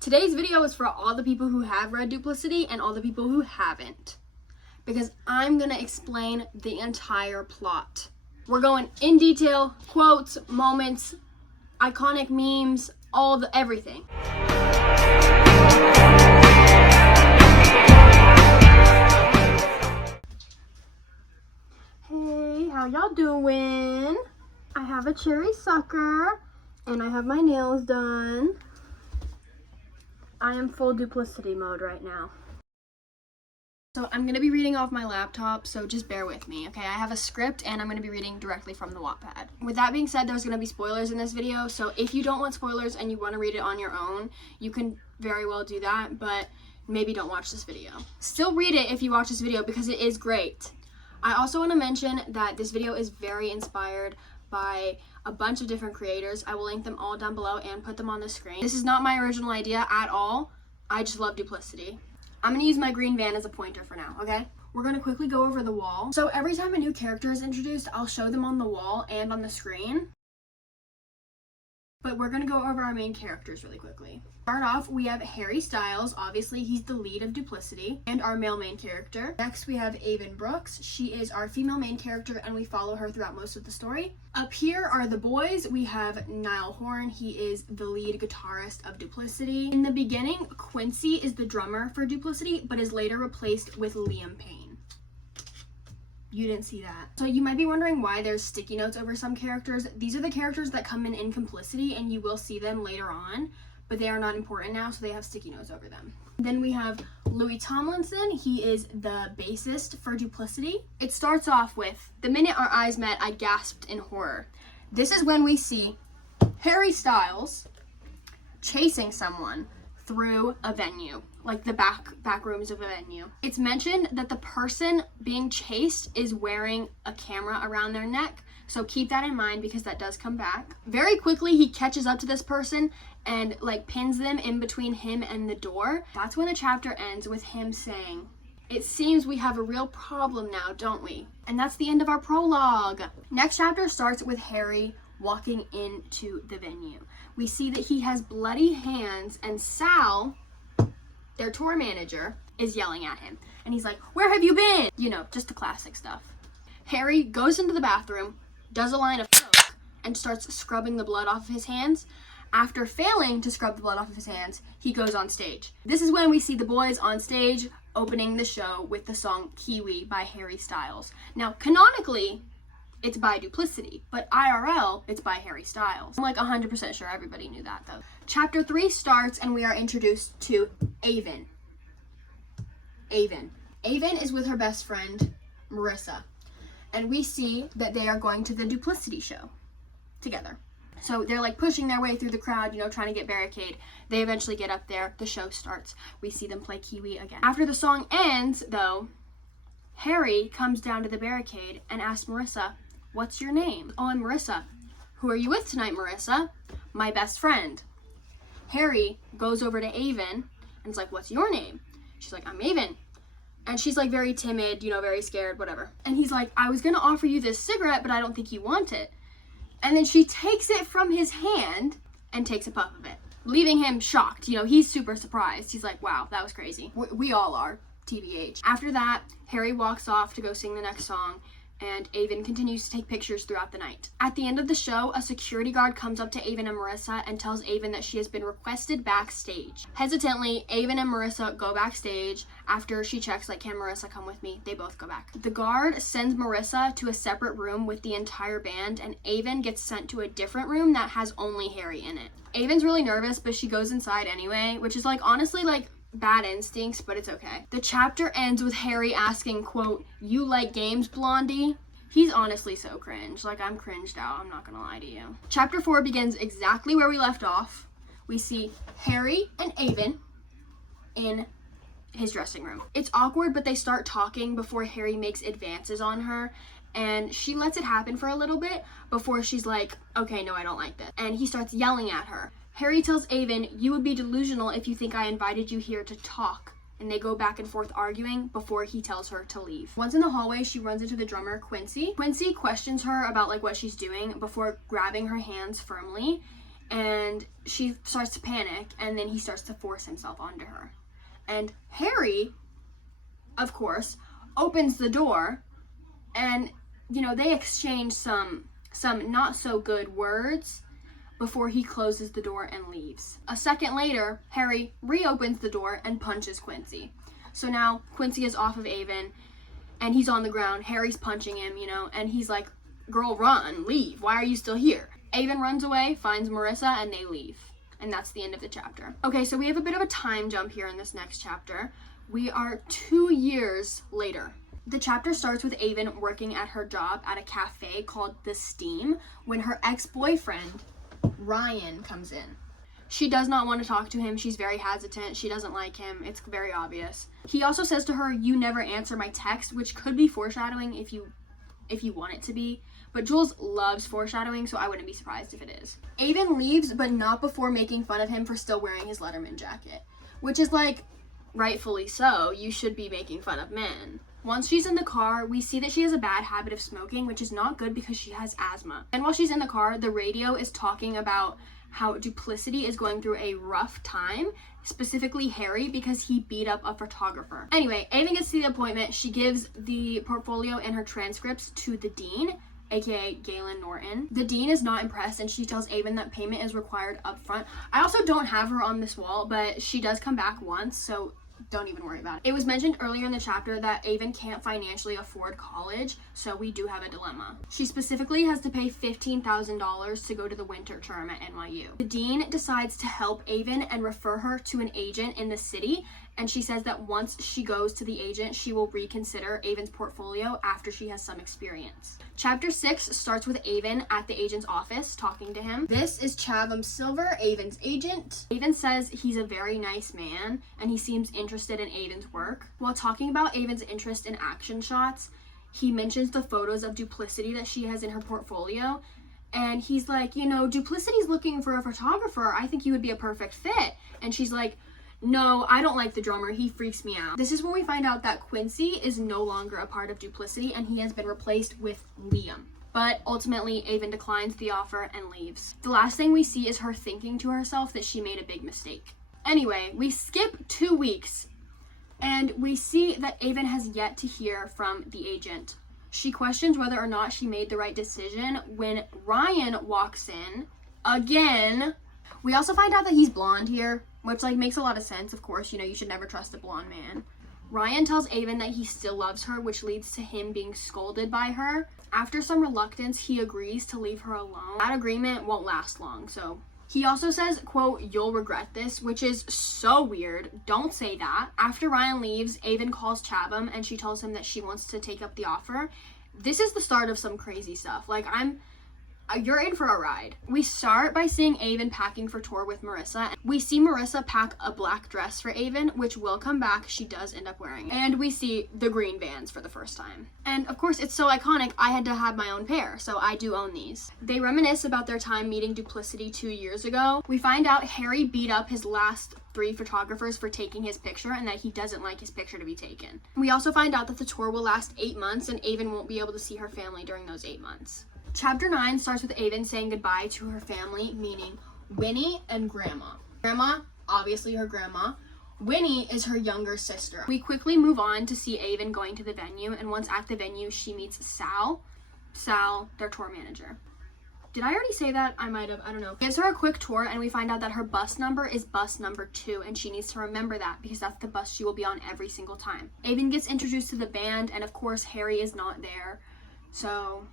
Today's video is for all the people who have read Duplicity and all the people who haven't, because I'm gonna explain the entire plot. We're going in detail, quotes, moments, iconic memes, everything. Hey, how y'all doing? I have a cherry sucker and I have my nails done. I am full Duplicity mode right now. So I'm going to be reading off my laptop, so just bear with me, okay? I have a script and I'm going to be reading directly from the wattpad. With that being said, there's going to be spoilers in this video, so if you don't want spoilers and you want to read it on your own, you can very well do that, but maybe don't watch this video. Still read it if you watch this video because it is great. I also want to mention that this video is very inspired by a bunch of different creators. I will link them all down below and put them on the screen. This is not my original idea at all. I just love Duplicity. I'm gonna use my green van as a pointer for now, okay? We're gonna quickly go over the wall. So every time a new character is introduced, I'll show them on the wall and on the screen. But we're gonna go over our main characters really quickly. Start off, we have Harry Styles. Obviously, he's the lead of Duplicity and our male main character. Next, we have Aven Brooks. She is our female main character and we follow her throughout most of the story. Up here are the boys. We have Niall Horan. He is the lead guitarist of Duplicity. In the beginning, Quincy is the drummer for Duplicity, but is later replaced with Payne. You didn't see that. So you might be wondering why there's sticky notes over some characters. These are the characters that come in Complicity and you will see them later on, but they are not important now, so they have sticky notes over them. Then we have Tomlinson. He is the bassist for Duplicity. It starts off with, the minute our eyes met, I gasped in horror. This is when we see Harry Styles chasing someone through a venue, like the back rooms of a venue. It's mentioned that the person being chased is wearing a camera around their neck, so keep that in mind because that does come back. Very quickly, he catches up to this person and like pins them in between him and the door. That's when the chapter ends with him saying, "It seems we have a real problem now, don't we?" And that's the end of our prologue. Next chapter starts with Harry walking into the venue. We see that he has bloody hands and Sal, their tour manager, is yelling at him. And he's like, "Where have you been?" You know, just the classic stuff. Harry goes into the bathroom, does a line of coke, and starts scrubbing the blood off of his hands. After failing to scrub the blood off of his hands, he goes on stage. This is when we see the boys on stage opening the show with the song Kiwi by Harry Styles. Now, canonically, it's by Duplicity, but IRL, it's by Harry Styles. I'm like 100% sure everybody knew that though. Chapter 3 starts and we are introduced to Aven. Aven is with her best friend, Marissa. And we see that they are going to the Duplicity show together. So they're like pushing their way through the crowd, you know, trying to get barricade. They eventually get up there, the show starts. We see them play Kiwi again. After the song ends though, Harry comes down to the barricade and asks Marissa, "What's your name?" "Oh, I'm Marissa." "Who are you with tonight, Marissa?" "My best friend." Harry goes over to Aven and is like, "What's your name?" She's like, "I'm Aven." And she's like very timid, you know, very scared, whatever. And he's like, "I was gonna offer you this cigarette, but I don't think you want it." And then she takes it from his hand and takes a puff of it, leaving him shocked. You know, he's super surprised. He's like, "Wow, that was crazy." We all are, TBH. After that, Harry walks off to go sing the next song, and Aven continues to take pictures throughout the night. At the end of the show, a security guard comes up to Aven and Marissa and tells Aven that she has been requested backstage. Hesitantly, Aven and Marissa go backstage. After she checks, like, "Can Marissa come with me?" They both go back. The guard sends Marissa to a separate room with the entire band, and Aven gets sent to a different room that has only Harry in it. Aven's really nervous, but she goes inside anyway, which is like, honestly, like, bad instincts, but it's okay. The chapter ends with Harry asking, quote, "You like games, Blondie?" He's honestly so cringe. Like, I'm cringed out, I'm not gonna lie to you. Chapter 4 begins exactly where we left off. We see Harry and Aven in his dressing room. It's awkward, but they start talking before Harry makes advances on her, and she lets it happen for a little bit before she's like, "Okay, no, I don't like this." And he starts yelling at her. Harry tells Aven, "You would be delusional if you think I invited you here to talk." And they go back and forth arguing before he tells her to leave. Once in the hallway, she runs into the drummer, Quincy. Quincy questions her about like what she's doing before grabbing her hands firmly and she starts to panic, and then he starts to force himself onto her. And Harry, of course, opens the door, and, you know, they exchange some not so good words before he closes the door and leaves. A second later, Harry reopens the door and punches Quincy. So now Quincy is off of Aven, and he's on the ground. Harry's punching him, you know, and he's like, girl, run, leave. Why are you still here? Aven runs away, finds Marissa, and they leave. And that's the end of the chapter. Okay, so we have a bit of a time jump here in this next chapter. We are 2 years later. The chapter starts with Aven working at her job at a cafe called The Steam when her ex-boyfriend, Ryan, comes in. She does not want to talk to him. She's very hesitant. She doesn't like him. It's very obvious. He also says to her, "You never answer my text," which could be foreshadowing if you want it to be. But Jules loves foreshadowing, so I wouldn't be surprised if it is. Aven leaves, but not before making fun of him for still wearing his Letterman jacket, which is like, rightfully so. You should be making fun of men. Once she's in the car, we see that she has a bad habit of smoking, which is not good because she has asthma. And while she's in the car, the radio is talking about how Duplicity is going through a rough time, specifically Harry, because he beat up a photographer. Anyway, Aven gets to the appointment. She gives the portfolio and her transcripts to the dean, aka Galen Norton. The dean is not impressed, and she tells Aven that payment is required up front. I also don't have her on this wall, but she does come back once, so don't even worry about it. It was mentioned earlier in the chapter that Aven can't financially afford college, so we do have a dilemma. She specifically has to pay $15,000 to go to the winter term at NYU. The dean decides to help Aven and refer her to an agent in the city, and she says that once she goes to the agent, she will reconsider Aven's portfolio after she has some experience. Chapter 6 starts with Aven at the agent's office talking to him. This is Chatham Silver, Aven's agent. Aven says he's a very nice man, and he seems interested in Aven's work. While talking about Aven's interest in action shots, he mentions the photos of Duplicity that she has in her portfolio, and he's like, you know, Duplicity's looking for a photographer. I think you would be a perfect fit. And she's like, no, I don't like the drummer. He freaks me out. This is when we find out that Quincy is no longer a part of Duplicity, and he has been replaced with Liam. But ultimately, Aven declines the offer and leaves. The last thing we see is her thinking to herself that she made a big mistake. Anyway, we skip 2 weeks, and we see that Aven has yet to hear from the agent. She questions whether or not she made the right decision when Ryan walks in again. We also find out that he's blonde here, which like makes a lot of sense. Of course, you know, you should never trust a blonde man. Ryan tells Aven that he still loves her, which leads to him being scolded by her. After some reluctance, he agrees to leave her alone. That agreement won't last long, so. He also says, quote, "You'll regret this," which is so weird. Don't say that. After Ryan leaves, Aven calls Chatham, and she tells him that she wants to take up the offer. This is the start of some crazy stuff. Like, you're in for a ride. We start by seeing Aven packing for tour with Marissa. We see Marissa pack a black dress for Aven, which will come back. She does end up wearing it. And we see the green Vans for the first time. And of course, it's so iconic, I had to have my own pair, so I do own these. They reminisce about their time meeting Duplicity 2 years ago. We find out Harry beat up his last 3 photographers for taking his picture, and that he doesn't like his picture to be taken. We also find out that the tour will last 8 months, and Aven won't be able to see her family during those 8 months. Chapter 9 starts with Aven saying goodbye to her family, meaning Winnie and Grandma. Grandma, obviously her grandma. Winnie is her younger sister. We quickly move on to see Aven going to the venue, and once at the venue, she meets Sal, their tour manager. Did I already say that? I might have, I don't know. Gives her a quick tour, and we find out that her bus number is bus number 2, and she needs to remember that because that's the bus she will be on every single time. Aven gets introduced to the band, and of course, Harry is not there, so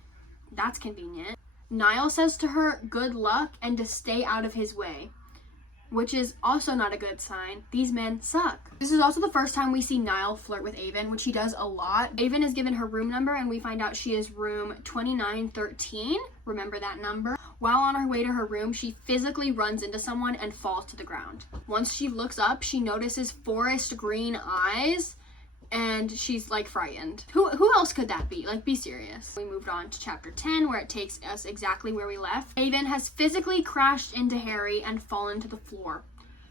that's convenient. Niall says to her, good luck and to stay out of his way, which is also not a good sign. These men suck. This is also the first time we see Niall flirt with Aven, which he does a lot. Aven is given her room number, and we find out she is room 2913. Remember that number. While on her way to her room, she physically runs into someone and falls to the ground. Once she looks up, she notices forest green eyes, and she's like frightened. Who else could that be? Like, be serious. We moved on to chapter 10, where it takes us exactly where we left. Aven has physically crashed into Harry and fallen to the floor.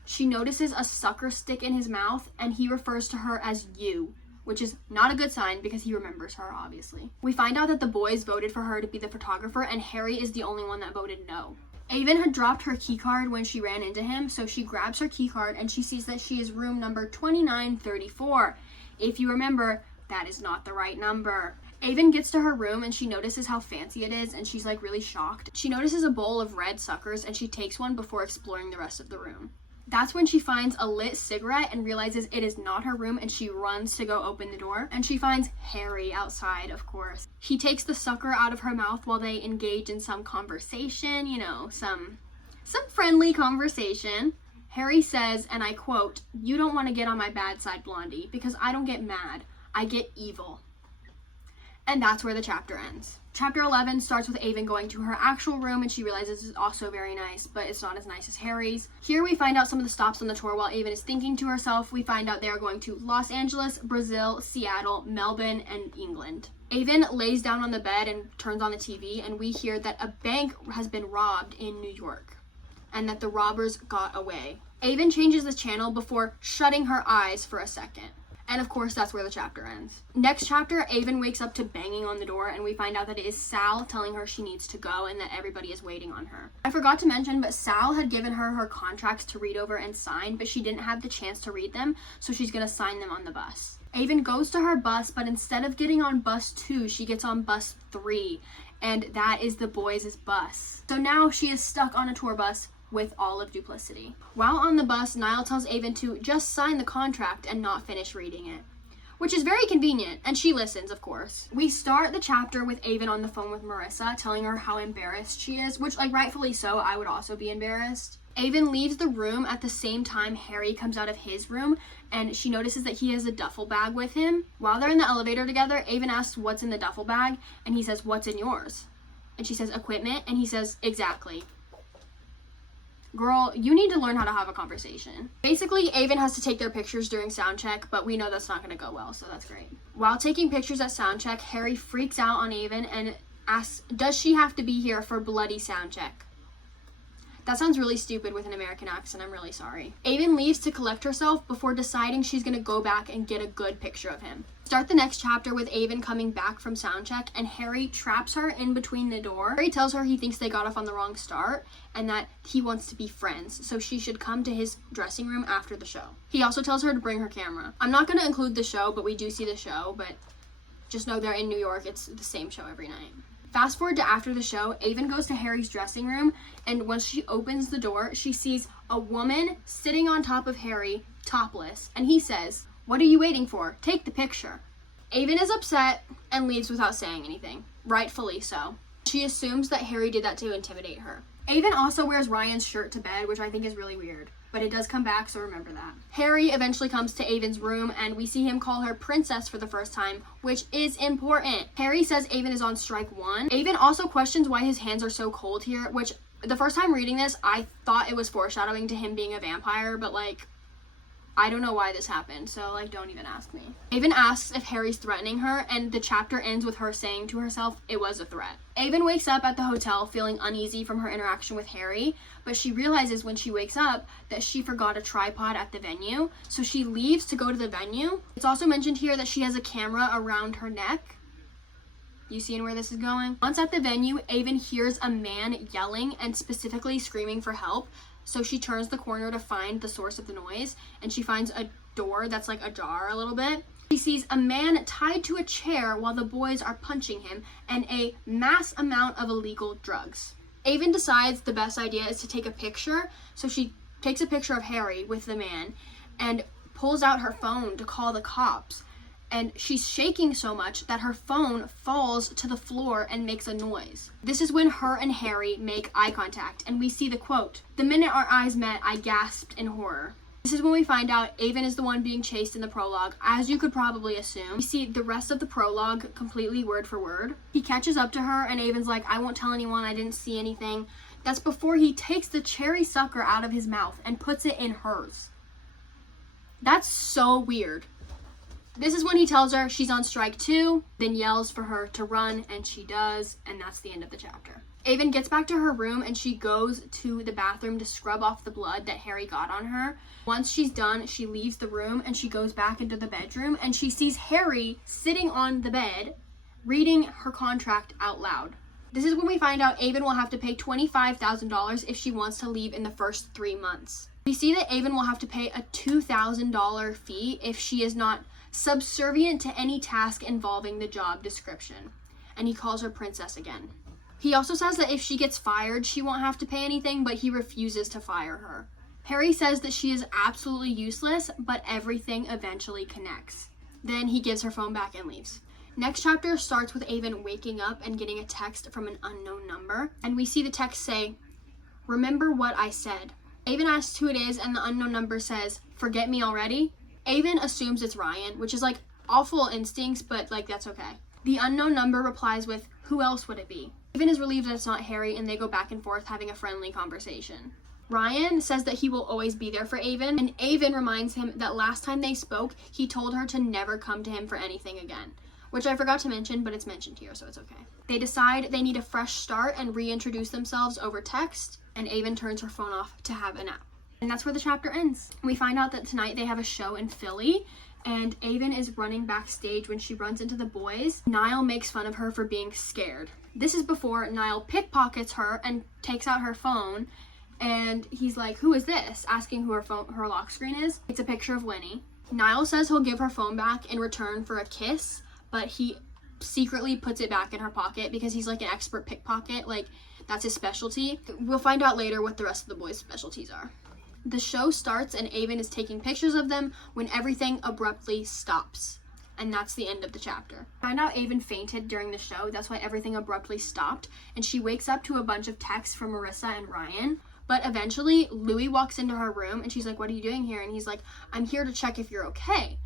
She notices a sucker stick in his mouth, and he refers to her as you, which is not a good sign because he remembers her, obviously. We find out that the boys voted for her to be the photographer, and Harry is the only one that voted no. Aven had dropped her key card when she ran into him, so she grabs her key card and she sees that she is room number 2934. If you remember, that is not the right number. Aven gets to her room and she notices how fancy it is and she's like really shocked. She notices a bowl of red suckers and she takes one before exploring the rest of the room. That's when she finds a lit cigarette and realizes it is not her room, and she runs to go open the door, and she finds Harry outside, of course. He takes the sucker out of her mouth while they engage in some conversation, you know, some friendly conversation. Harry says, and I quote, "You don't want to get on my bad side, Blondie, because I don't get mad, I get evil." And that's where the chapter ends. Chapter 11 starts with Aven going to her actual room, and she realizes it's also very nice, but it's not as nice as Harry's. Here we find out some of the stops on the tour while Aven is thinking to herself. We find out they are going to Los Angeles, Brazil, Seattle, Melbourne, and England. Aven lays down on the bed and turns on the TV, and we hear that a bank has been robbed in New York, and that the robbers got away. Aven changes the channel before shutting her eyes for a second. And of course, that's where the chapter ends. Next chapter, Aven wakes up to banging on the door, and we find out that it is Sal telling her she needs to go and that everybody is waiting on her. I forgot to mention, but Sal had given her her contracts to read over and sign, but she didn't have the chance to read them, so she's gonna sign them on the bus. Aven goes to her bus, but instead of getting on bus 2, she gets on bus 3, and that is the boys' bus. So now she is stuck on a tour bus with all of duplicity. While on the bus, Niall tells Aven to just sign the contract and not finish reading it, which is very convenient, and she listens, of course. We start the chapter with Aven on the phone with Marissa, telling her how embarrassed she is, which, like, rightfully so, I would also be embarrassed. Aven leaves the room at the same time Harry comes out of his room, and she notices that he has a duffel bag with him. While they're in the elevator together, Aven asks what's in the duffel bag, and he says, "What's in yours?" And she says, "Equipment," and he says, "Exactly. Girl, you need to learn how to have a conversation." Basically, Aven has to take their pictures during sound check, but we know that's not going to go well, so that's great. While taking pictures at sound check, Harry freaks out on Aven and asks, does she have to be here for bloody sound check? That sounds really stupid with an American accent, I'm really sorry. Aven leaves to collect herself before deciding she's going to go back and get a good picture of him. Start the next chapter with Aven coming back from soundcheck, and Harry traps her in between the door. Harry tells her he thinks they got off on the wrong start and that he wants to be friends, so she should come to his dressing room after the show. He also tells her to bring her camera. I'm not going to include the show, but we do see the show, but just know they're in New York. It's the same show every night. Fast forward to after the show, Aven goes to Harry's dressing room, and once she opens the door, she sees a woman sitting on top of Harry, topless, and he says, "What are you waiting for? Take the picture." Aven is upset and leaves without saying anything, rightfully so. She assumes that Harry did that to intimidate her. Aven also wears Ryan's shirt to bed, which I think is really weird, but it does come back, so remember that. Harry eventually comes to Aven's room, and we see him call her princess for the first time, which is important. Harry says Aven is on strike 1. Aven also questions why his hands are so cold here, which the first time reading this, I thought it was foreshadowing to him being a vampire, but like, I don't know why this happened, so like, don't even ask me. Aven asks if Harry's threatening her, and the chapter ends with her saying to herself it was a threat. Aven wakes up at the hotel feeling uneasy from her interaction with Harry, but she realizes when she wakes up that she forgot a tripod at the venue, so she leaves to go to the venue. It's also mentioned here that she has a camera around her neck. You seeing where this is going? Once at the venue, Aven hears a man yelling and specifically screaming for help. So she turns the corner to find the source of the noise, and she finds a door that's like ajar a little bit. She sees a man tied to a chair while the boys are punching him, and a mass amount of illegal drugs. Aven decides the best idea is to take a picture, so she takes a picture of Harry with the man and pulls out her phone to call the cops. And she's shaking so much that her phone falls to the floor and makes a noise. This is when her and Harry make eye contact, and we see the quote, "The minute our eyes met, I gasped in horror." This is when we find out Aven is the one being chased in the prologue, as you could probably assume. We see the rest of the prologue completely word for word. He catches up to her, and Aven's like, "I won't tell anyone, I didn't see anything." That's before he takes the cherry sucker out of his mouth and puts it in hers. That's so weird. This is when he tells her she's on strike 2, then yells for her to run, and she does, and that's the end of the chapter. Aven gets back to her room, and she goes to the bathroom to scrub off the blood that Harry got on her. Once she's done, she leaves the room, and she goes back into the bedroom, and she sees Harry sitting on the bed, reading her contract out loud. This is when we find out Aven will have to pay $25,000 if she wants to leave in the first 3 months. We see that Aven will have to pay a $2,000 fee if she is not subservient to any task involving the job description. And he calls her princess again. He also says that if she gets fired, she won't have to pay anything, but he refuses to fire her. Harry says that she is absolutely useless, but everything eventually connects. Then he gives her phone back and leaves. Next chapter starts with Aven waking up and getting a text from an unknown number, and we see the text say, "Remember what I said." Aven asks who it is, and the unknown number says, "Forget me already?" Aven assumes it's Ryan, which is like awful instincts, but like that's okay. The unknown number replies with, "Who else would it be?" Aven is relieved that it's not Harry, and they go back and forth having a friendly conversation. Ryan says that he will always be there for Aven, and Aven reminds him that last time they spoke, he told her to never come to him for anything again, which I forgot to mention, but it's mentioned here, so it's okay. They decide they need a fresh start and reintroduce themselves over text, and Aven turns her phone off to have a nap. And that's where the chapter ends. We find out that tonight they have a show in Philly, and Aven is running backstage when she runs into the boys. Niall makes fun of her for being scared. This is before Niall pickpockets her and takes out her phone, and he's like, "Who is this?" asking who her lock screen is. It's a picture of Winnie. Niall says he'll give her phone back in return for a kiss, but he secretly puts it back in her pocket because he's like an expert pickpocket. Like, that's his specialty. We'll find out later what the rest of the boys' specialties are. The show starts and Aven is taking pictures of them when everything abruptly stops. And that's the end of the chapter. Find out Aven fainted during the show. That's why everything abruptly stopped. And she wakes up to a bunch of texts from Marissa and Ryan. But eventually, Louis walks into her room and she's like, "What are you doing here?" And he's like, "I'm here to check if you're okay."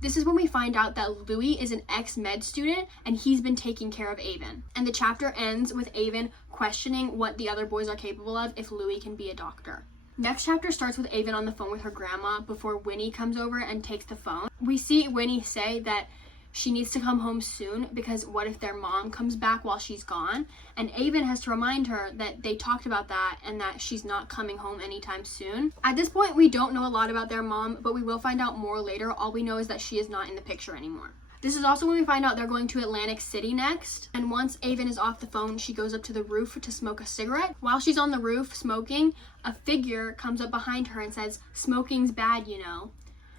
This is when we find out that Louis is an ex-med student and he's been taking care of Aven. And the chapter ends with Aven questioning what the other boys are capable of if Louis can be a doctor. Next chapter starts with Aven on the phone with her grandma before Winnie comes over and takes the phone. We see Winnie say that she needs to come home soon because what if their mom comes back while she's gone? And Aven has to remind her that they talked about that and that she's not coming home anytime soon. At this point, we don't know a lot about their mom, but we will find out more later. All we know is that she is not in the picture anymore. This is also when we find out they're going to Atlantic City next. And once Aven is off the phone, she goes up to the roof to smoke a cigarette. While she's on the roof smoking, a figure comes up behind her and says, "Smoking's bad, you know."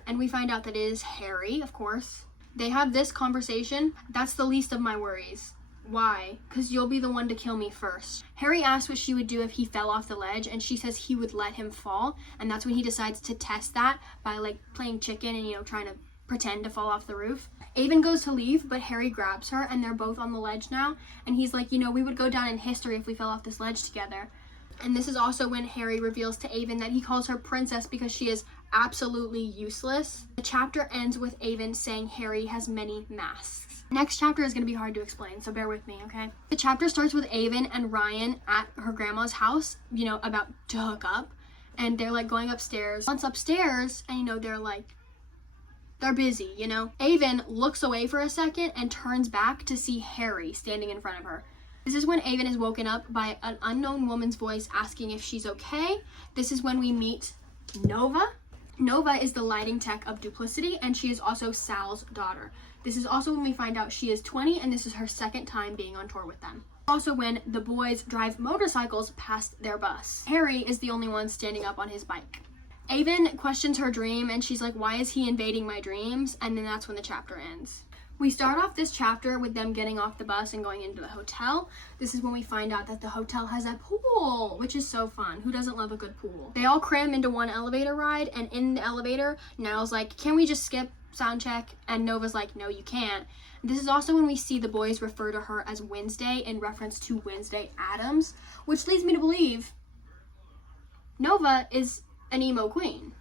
And we find out that it is Harry, of course. They have this conversation. "That's the least of my worries." "Why?" "'Cause you'll be the one to kill me first." Harry asks what she would do if he fell off the ledge, and she says he would let him fall. And that's when he decides to test that by like playing chicken and, trying to pretend to fall off the roof. Aven goes to leave, but Harry grabs her and they're both on the ledge now. And he's like, "We would go down in history if we fell off this ledge together." And this is also when Harry reveals to Aven that he calls her princess because she is absolutely useless. The chapter ends with Aven saying Harry has many masks. Next chapter is going to be hard to explain, so bear with me, okay? The chapter starts with Aven and Ryan at her grandma's house, about to hook up. And they're like going upstairs. Once upstairs, and they're busy, Aven looks away for a second and turns back to see Harry standing in front of her. This is when Aven is woken up by an unknown woman's voice asking if she's okay. This is when we meet Nova. Nova is the lighting tech of Duplicity, and she is also Sal's daughter. This is also when we find out she is 20, and this is her second time being on tour with them. Also when the boys drive motorcycles past their bus. Harry is the only one standing up on his bike. Aven questions her dream, and she's like, "Why is he invading my dreams?" And then that's when the chapter ends. We start off this chapter with them getting off the bus and going into the hotel. This is when we find out that the hotel has a pool, which is so fun. Who doesn't love a good pool? They all cram into one elevator ride, and in the elevator, Niall's like, "Can we just skip sound check?" And Nova's like, "No, you can't." This is also when we see the boys refer to her as Wednesday in reference to Wednesday Addams, which leads me to believe Nova is an emo queen.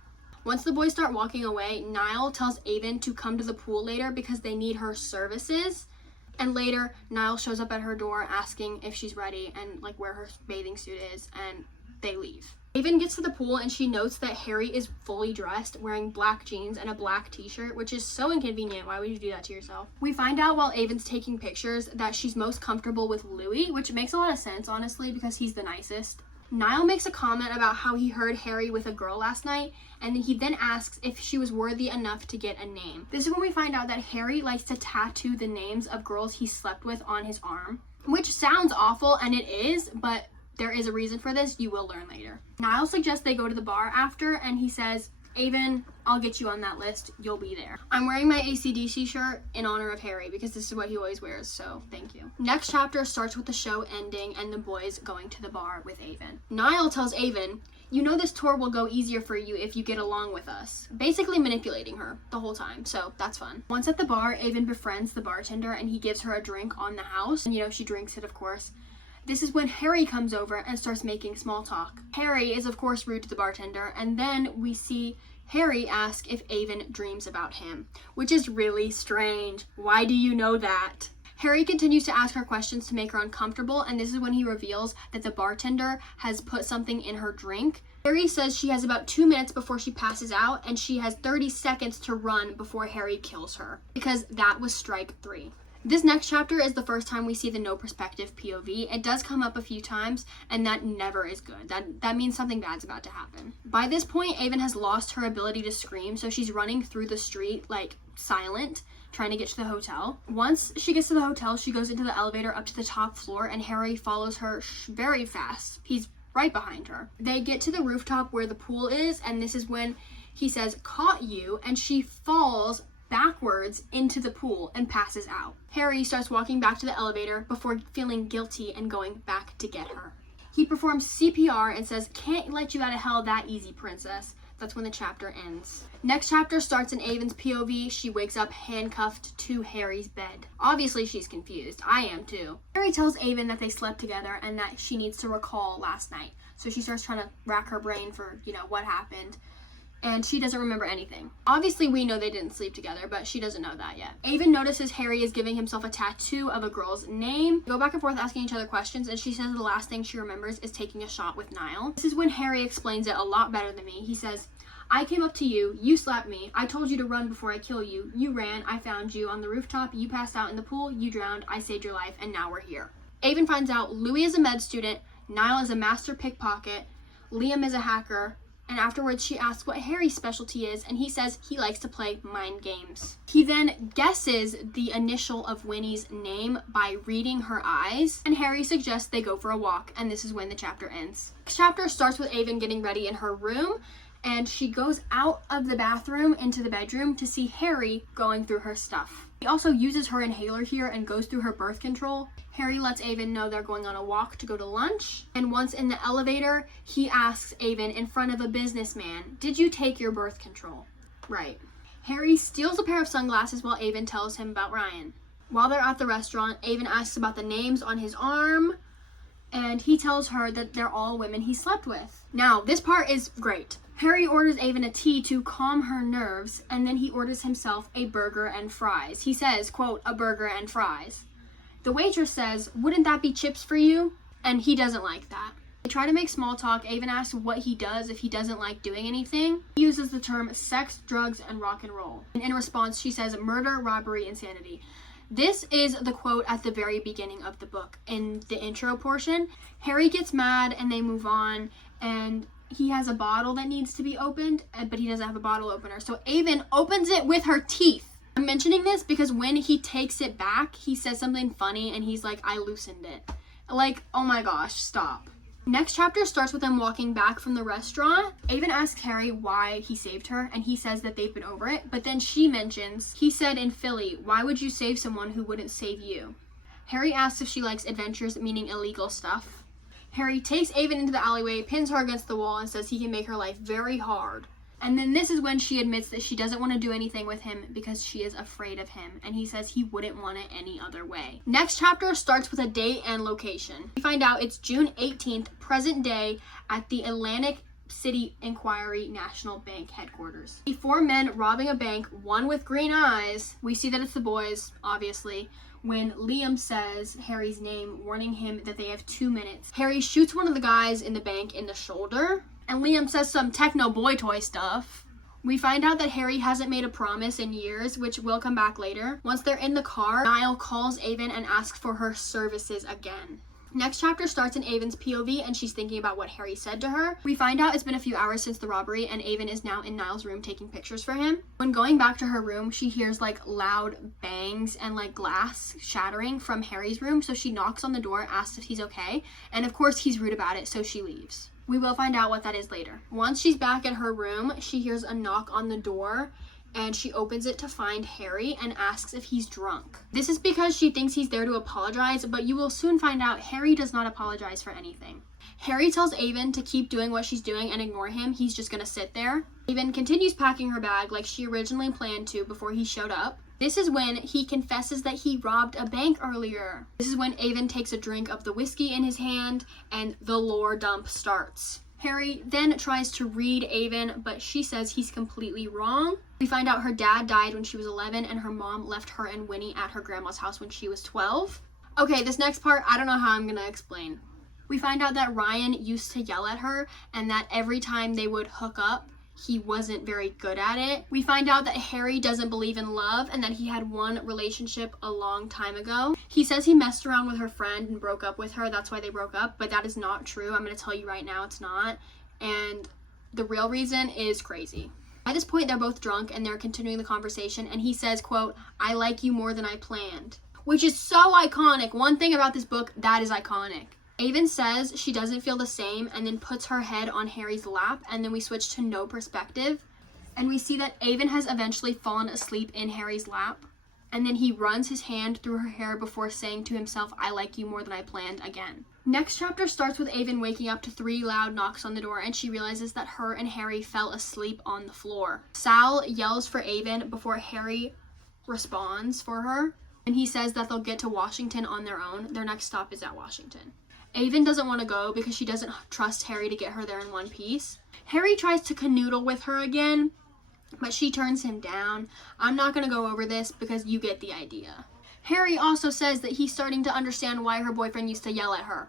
Once the boys start walking away, Niall tells Aven to come to the pool later because they need her services. And later, Niall shows up at her door asking if she's ready and where her bathing suit is, and they leave. Aven gets to the pool and she notes that Harry is fully dressed, wearing black jeans and a black t-shirt, which is so inconvenient. Why would you do that to yourself? We find out while Aven's taking pictures that she's most comfortable with Louis, which makes a lot of sense, honestly, because he's the nicest. Niall makes a comment about how he heard Harry with a girl last night, and he then asks if she was worthy enough to get a name. This is when we find out that Harry likes to tattoo the names of girls he slept with on his arm. which sounds awful, and it is, but there is a reason for this. You will learn later. Niall suggests they go to the bar after, and he says, Aven, I'll get you on that list. You'll be there. I'm wearing my AC/DC shirt in honor of Harry because this is what he always wears, so thank you. Next chapter starts with the show ending and the boys going to the bar with Aven. Niall tells Aven, you know this tour will go easier for you if you get along with us. Basically manipulating her the whole time, so that's fun. Once at the bar, Aven befriends the bartender and he gives her a drink on the house. And she drinks it, of course. This is when Harry comes over and starts making small talk. Harry is of course rude to the bartender, and then we see Harry ask if Aven dreams about him, which is really strange. Why do you know that? Harry continues to ask her questions to make her uncomfortable, and this is when he reveals that the bartender has put something in her drink. Harry says she has about 2 minutes before she passes out, and she has 30 seconds to run before Harry kills her, because that was strike 3. This next chapter is the first time we see the no perspective POV. It does come up a few times, and that never is good. That means something bad's about to happen. By this point, Aven has lost her ability to scream, so she's running through the street, like, silent, trying to get to the hotel. Once she gets to the hotel, she goes into the elevator up to the top floor, and Harry follows her very fast. He's right behind her. They get to the rooftop where the pool is, and this is when he says, caught you, and she falls backwards into the pool and passes out. Harry starts walking back to the elevator before feeling guilty and going back to get her. He performs CPR and says, can't let you out of hell that easy, princess. That's when the chapter ends. Next chapter starts in Aven's POV. She wakes up handcuffed to Harry's bed. Obviously she's confused. I am too. Harry tells Aven that they slept together and that she needs to recall last night. So she starts trying to rack her brain for, what happened. And she doesn't remember anything. Obviously, we know they didn't sleep together, but she doesn't know that yet. Aven notices Harry is giving himself a tattoo of a girl's name. They go back and forth asking each other questions, and she says the last thing she remembers is taking a shot with Niall. This is when Harry explains it a lot better than me. He says, I came up to you, you slapped me, I told you to run before I kill you, you ran, I found you on the rooftop, you passed out in the pool, you drowned, I saved your life, and now we're here. Aven finds out Louis is a med student, Niall is a master pickpocket, Liam is a hacker, and afterwards she asks what Harry's specialty is, and he says he likes to play mind games. He then guesses the initial of Winnie's name by reading her eyes, and Harry suggests they go for a walk, and this is when the chapter ends. Next chapter starts with Aven getting ready in her room, and she goes out of the bathroom into the bedroom to see Harry going through her stuff. He also uses her inhaler here and goes through her birth control. Harry lets Aven know they're going on a walk to go to lunch, and once in the elevator, he asks Aven in front of a businessman, did you take your birth control? Right. Harry steals a pair of sunglasses while Aven tells him about Ryan. While they're at the restaurant, Aven asks about the names on his arm, and he tells her that they're all women he slept with. Now, this part is great. Harry orders Aven a tea to calm her nerves, and then he orders himself a burger and fries. He says, quote, a burger and fries. The waitress says, wouldn't that be chips for you? And he doesn't like that. They try to make small talk. Aven asks what he does if he doesn't like doing anything. He uses the term sex, drugs, and rock and roll. And in response, she says murder, robbery, insanity. This is the quote at the very beginning of the book. In the intro portion, Harry gets mad and they move on, and he has a bottle that needs to be opened, but he doesn't have a bottle opener. So Aven opens it with her teeth. I'm mentioning this because when he takes it back, he says something funny and he's like, I loosened it. Like, oh my gosh, stop. Next chapter starts with them walking back from the restaurant. Aven asks Harry why he saved her, and he says that they've been over it, but then she mentions, he said in Philly, why would you save someone who wouldn't save you? Harry asks if she likes adventures, meaning illegal stuff. Harry takes Aven into the alleyway, pins her against the wall, and says he can make her life very hard. And then this is when she admits that she doesn't want to do anything with him because she is afraid of him, and he says he wouldn't want it any other way. Next chapter starts with a date and location. We find out it's June 18th, present day, at the Atlantic City Inquiry National Bank headquarters. The 4 men robbing a bank, one with green eyes. We see that it's the boys, obviously, when Liam says Harry's name, warning him that they have 2 minutes. Harry shoots one of the guys in the bank in the shoulder, and Liam says some techno boy toy stuff. We find out that Harry hasn't made a promise in years, which will come back later. Once they're in the car, Niall calls Aven and asks for her services again. Next chapter starts in Aven's POV and she's thinking about what Harry said to her. We find out it's been a few hours since the robbery and Aven is now in Niall's room taking pictures for him. When going back to her room, she hears like loud bangs and like glass shattering from Harry's room, so she knocks on the door, asks if he's okay, and of course he's rude about it, so she leaves. We will find out what that is later. Once she's back at her room, she hears a knock on the door and she opens it to find Harry and asks if he's drunk. This is because she thinks he's there to apologize, but you will soon find out Harry does not apologize for anything. Harry tells Aven to keep doing what she's doing and ignore him. He's just gonna sit there. Aven continues packing her bag like she originally planned to before he showed up. This is when he confesses that he robbed a bank earlier. This is when Aven takes a drink of the whiskey in his hand and the lore dump starts. Harry then tries to read Aven, but she says he's completely wrong. We find out her dad died when she was 11 and her mom left her and Winnie at her grandma's house when she was 12. Okay, this next part, I don't know how I'm gonna explain. We find out that Ryan used to yell at her and that every time they would hook up, he wasn't very good at it. We find out that Harry doesn't believe in love and that he had one relationship a long time ago. He says he messed around with her friend and broke up with her. That's why they broke up, but that is not true. I'm going to tell you right now it's not. And the real reason is crazy. By this point, they're both drunk and they're continuing the conversation and he says, quote, "I like you more than I planned," which is so iconic. One thing about this book, that is iconic. Aven says she doesn't feel the same and then puts her head on Harry's lap, and then we switch to no perspective and we see that Aven has eventually fallen asleep in Harry's lap, and then he runs his hand through her hair before saying to himself, "I like you more than I planned," again. Next chapter starts with Aven waking up to 3 loud knocks on the door and she realizes that her and Harry fell asleep on the floor. Sal yells for Aven before Harry responds for her, and he says that they'll get to Washington on their own. Their next stop is at Washington. Aven doesn't want to go because she doesn't trust Harry to get her there in one piece. Harry tries to canoodle with her again, but she turns him down. I'm not going to go over this because you get the idea. Harry also says that he's starting to understand why her boyfriend used to yell at her.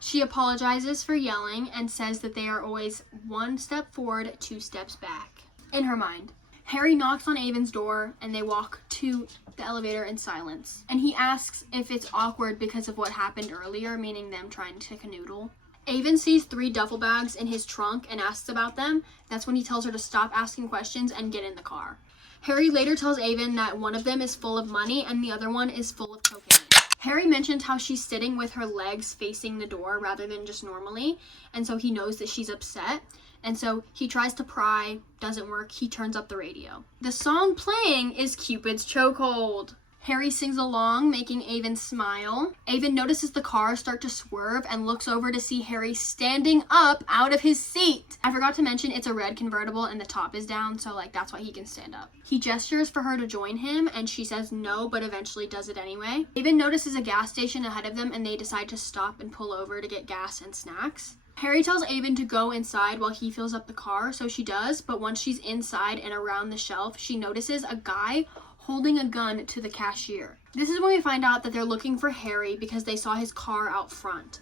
She apologizes for yelling and says that they are always 1 step forward, 2 steps back, in her mind. Harry knocks on Aven's door and they walk to the elevator in silence. And he asks if it's awkward because of what happened earlier, meaning them trying to canoodle. Aven sees 3 duffel bags in his trunk and asks about them. That's when he tells her to stop asking questions and get in the car. Harry later tells Aven that one of them is full of money and the other one is full of cocaine. Harry mentions how she's sitting with her legs facing the door rather than just normally, and so he knows that she's upset. And so he tries to pry, doesn't work, he turns up the radio. The song playing is Cupid's Chokehold. Harry sings along, making Aven smile. Aven notices the car start to swerve and looks over to see Harry standing up out of his seat. I forgot to mention it's a red convertible and the top is down, so like that's why he can stand up. He gestures for her to join him and she says no, but eventually does it anyway. Aven notices a gas station ahead of them and they decide to stop and pull over to get gas and snacks. Harry tells Aven to go inside while he fills up the car, so she does, but once she's inside and around the shelf, she notices a guy holding a gun to the cashier. This is when we find out that they're looking for Harry because they saw his car out front.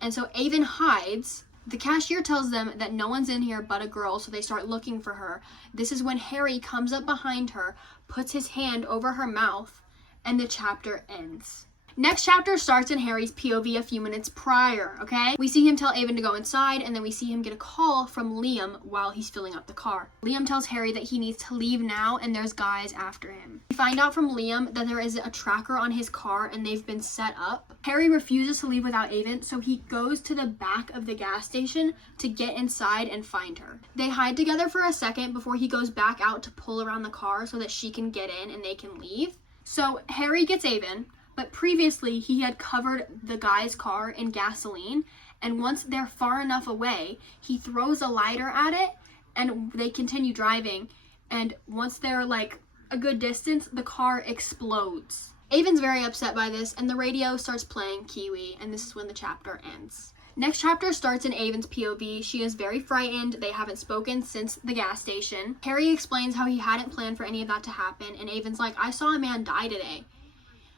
And so Aven hides. The cashier tells them that no one's in here but a girl, so they start looking for her. This is when Harry comes up behind her, puts his hand over her mouth, and the chapter ends. Next chapter starts in Harry's POV a few minutes prior, okay? We see him tell Aven to go inside, and then we see him get a call from Liam while he's filling up the car. Liam tells Harry that he needs to leave now, and there's guys after him. We find out from Liam that there is a tracker on his car, and they've been set up. Harry refuses to leave without Aven, so he goes to the back of the gas station to get inside and find her. They hide together for a second before he goes back out to pull around the car so that she can get in and they can leave. So Harry gets Aven, but previously he had covered the guy's car in gasoline, and once they're far enough away, he throws a lighter at it and they continue driving, and once they're like a good distance, the car explodes. Aven's very upset by this, and the radio starts playing Kiwi, and this is when the chapter ends. Next chapter starts in Aven's POV. She is very frightened. They haven't spoken since the gas station. Harry explains how he hadn't planned for any of that to happen, and Aven's like, "I saw a man die today."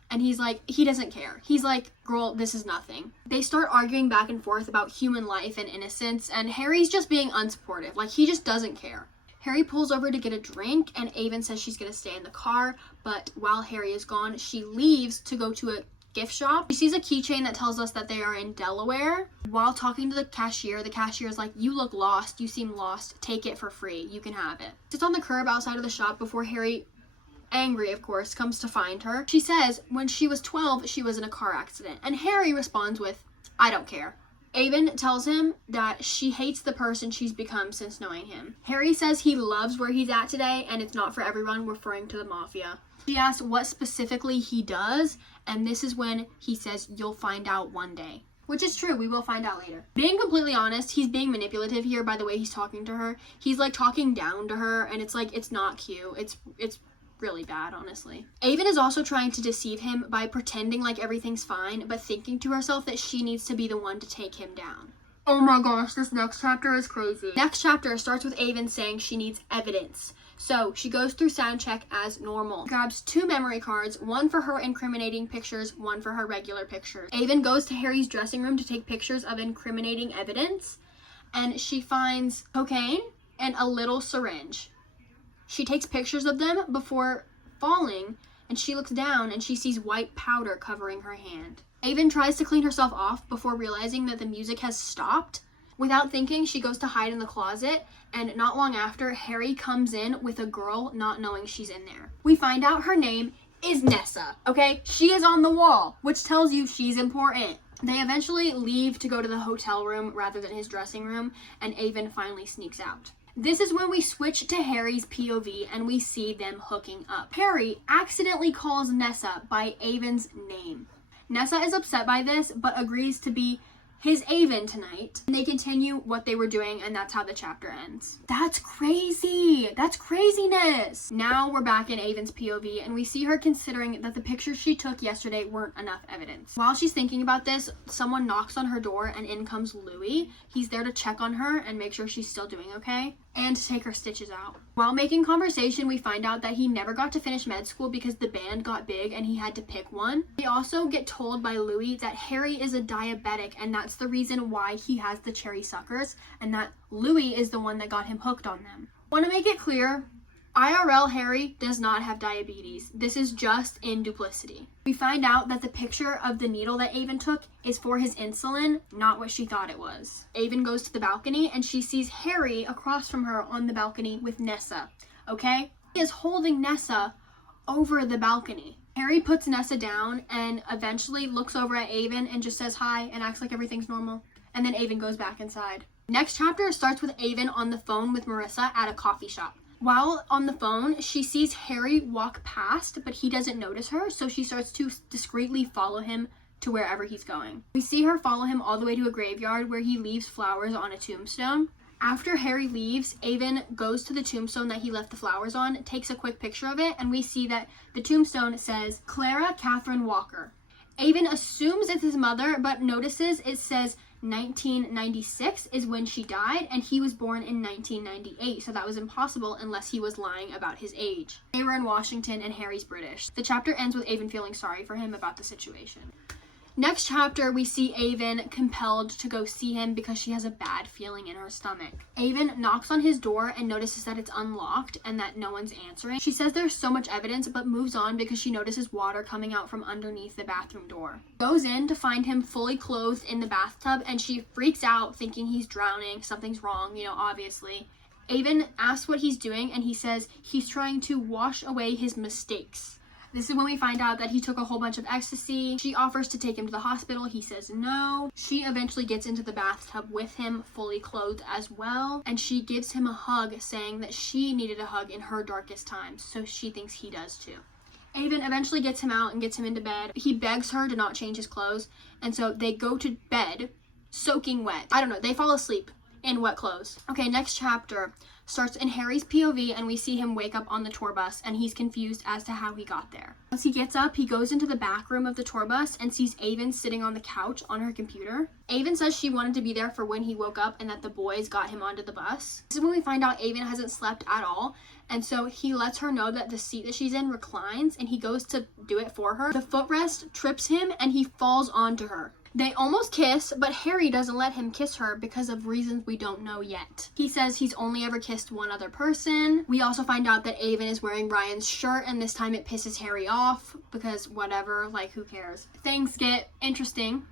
And he's like, he doesn't care. He's like, "Girl, this is nothing." They start arguing back and forth about human life and innocence, and Harry's just being unsupportive. Like, he just doesn't care. Harry pulls over to get a drink, and Aven says she's gonna stay in the car, but while Harry is gone, she leaves to go to a gift shop. She sees a keychain that tells us that they are in Delaware. While talking to the cashier is like, "You look lost. You seem lost. Take it for free. You can have it." Sits on the curb outside of the shop before Harry, angry of course, comes to find her. She says when she was 12, she was in a car accident. And Harry responds with, "I don't care." Aven tells him that she hates the person she's become since knowing him. Harry says he loves where he's at today and it's not for everyone, referring to the mafia. She asks what specifically he does, and this is when he says, "You'll find out one day." Which is true, we will find out later. Being completely honest, he's being manipulative here by the way he's talking to her. He's like talking down to her, and it's like, it's not cute. It's really bad, honestly. Aven is also trying to deceive him by pretending like everything's fine, but thinking to herself that she needs to be the one to take him down. Oh my gosh, this next chapter is crazy. Next chapter starts with Aven saying she needs evidence. So she goes through sound check as normal. Grabs 2 memory cards, one for her incriminating pictures, one for her regular pictures. Aven goes to Harry's dressing room to take pictures of incriminating evidence, and she finds cocaine and a little syringe. She takes pictures of them before falling, and she looks down and she sees white powder covering her hand. Aven tries to clean herself off before realizing that the music has stopped. Without thinking, she goes to hide in the closet, and not long after, Harry comes in with a girl not knowing she's in there. We find out her name is Nessa, okay? She is on the wall, which tells you she's important. They eventually leave to go to the hotel room rather than his dressing room, and Aven finally sneaks out. This is when we switch to Harry's POV and we see them hooking up. Harry accidentally calls Nessa by Aven's name. Nessa is upset by this, but agrees to be his Aven tonight. And they continue what they were doing, and that's how the chapter ends. That's crazy. That's craziness. Now we're back in Aven's POV, and we see her considering that the pictures she took yesterday weren't enough evidence. While she's thinking about this, someone knocks on her door, and in comes Louis. He's there to check on her and make sure she's still doing okay, and to take her stitches out. While making conversation, we find out that he never got to finish med school because the band got big and he had to pick one. We also get told by Louis that Harry is a diabetic, and that's the reason why he has the cherry suckers, and that Louis is the one that got him hooked on them. Want to make it clear, IRL Harry does not have diabetes. This is just in duplicity. We find out that the picture of the needle that Aven took is for his insulin, not what she thought it was. Aven goes to the balcony and she sees Harry across from her on the balcony with Nessa, okay? He is holding Nessa over the balcony. Harry puts Nessa down and eventually looks over at Aven and just says hi and acts like everything's normal. And then Aven goes back inside. Next chapter starts with Aven on the phone with Marissa at a coffee shop. While on the phone, she sees Harry walk past, but he doesn't notice her, so she starts to discreetly follow him to wherever he's going. We see her follow him all the way to a graveyard where he leaves flowers on a tombstone. After Harry leaves, Aven goes to the tombstone that he left the flowers on, takes a quick picture of it, and we see that the tombstone says Clara Catherine Walker. Aven assumes it's his mother, but notices it says 1996 is when she died, and he was born in 1998, so that was impossible unless he was lying about his age. They were in Washington and Harry's British. The chapter ends with Aven feeling sorry for him about the situation. Next chapter, we see Aven compelled to go see him because she has a bad feeling in her stomach. Aven knocks on his door and notices that it's unlocked and that no one's answering. She says there's so much evidence, but moves on because she notices water coming out from underneath the bathroom door. Goes in to find him fully clothed in the bathtub, and she freaks out thinking he's drowning, something's wrong, obviously. Aven asks what he's doing, and he says he's trying to wash away his mistakes. This is when we find out that he took a whole bunch of ecstasy. She offers to take him to the hospital. He says no. She eventually gets into the bathtub with him, fully clothed as well. And she gives him a hug, saying that she needed a hug in her darkest times. So she thinks he does too. Aven eventually gets him out and gets him into bed. He begs her to not change his clothes. And so they go to bed soaking wet. I don't know. They fall asleep in wet clothes. Okay, next chapter starts in Harry's POV, and we see him wake up on the tour bus, and he's confused as to how he got there. Once he gets up, he goes into the back room of the tour bus and sees Aven sitting on the couch on her computer. Aven says she wanted to be there for when he woke up and that the boys got him onto the bus. This is when we find out Aven hasn't slept at all, and so he lets her know that the seat that she's in reclines, and he goes to do it for her. The footrest trips him and he falls onto her. They almost kiss, but Harry doesn't let him kiss her because of reasons we don't know yet. He says he's only ever kissed one other person. We also find out that Aven is wearing Ryan's shirt, and this time it pisses Harry off because whatever, like, who cares? Things get interesting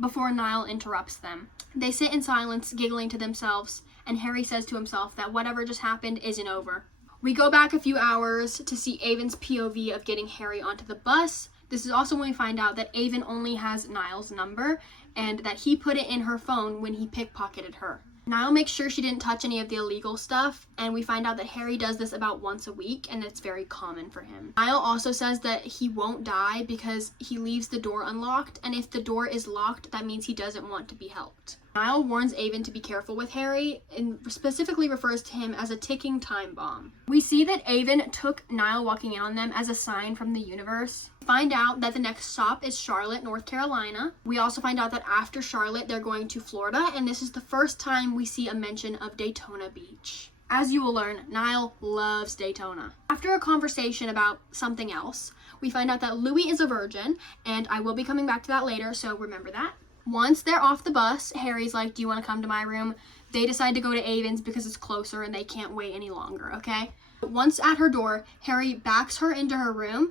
before Niall interrupts them. They sit in silence, giggling to themselves, and Harry says to himself that whatever just happened isn't over. We go back a few hours to see Aven's POV of getting Harry onto the bus. This is also when we find out that Aven only has Niall's number and that he put it in her phone when he pickpocketed her. Niall makes sure she didn't touch any of the illegal stuff, and we find out that Harry does this about once a week, and it's very common for him. Niall also says that he won't die because he leaves the door unlocked, and if the door is locked, that means he doesn't want to be helped. Niall warns Aven to be careful with Harry and specifically refers to him as a ticking time bomb. We see that Aven took Niall walking in on them as a sign from the universe. We find out that the next stop is Charlotte, North Carolina. We also find out that after Charlotte, they're going to Florida, and this is the first time we see a mention of Daytona Beach. As you will learn, Niall loves Daytona. After a conversation about something else, we find out that Louis is a virgin, and I will be coming back to that later, so remember that. Once they're off the bus, Harry's like, do you want to come to my room? They decide to go to Aven's because it's closer and they can't wait any longer, okay? Once at her door, Harry backs her into her room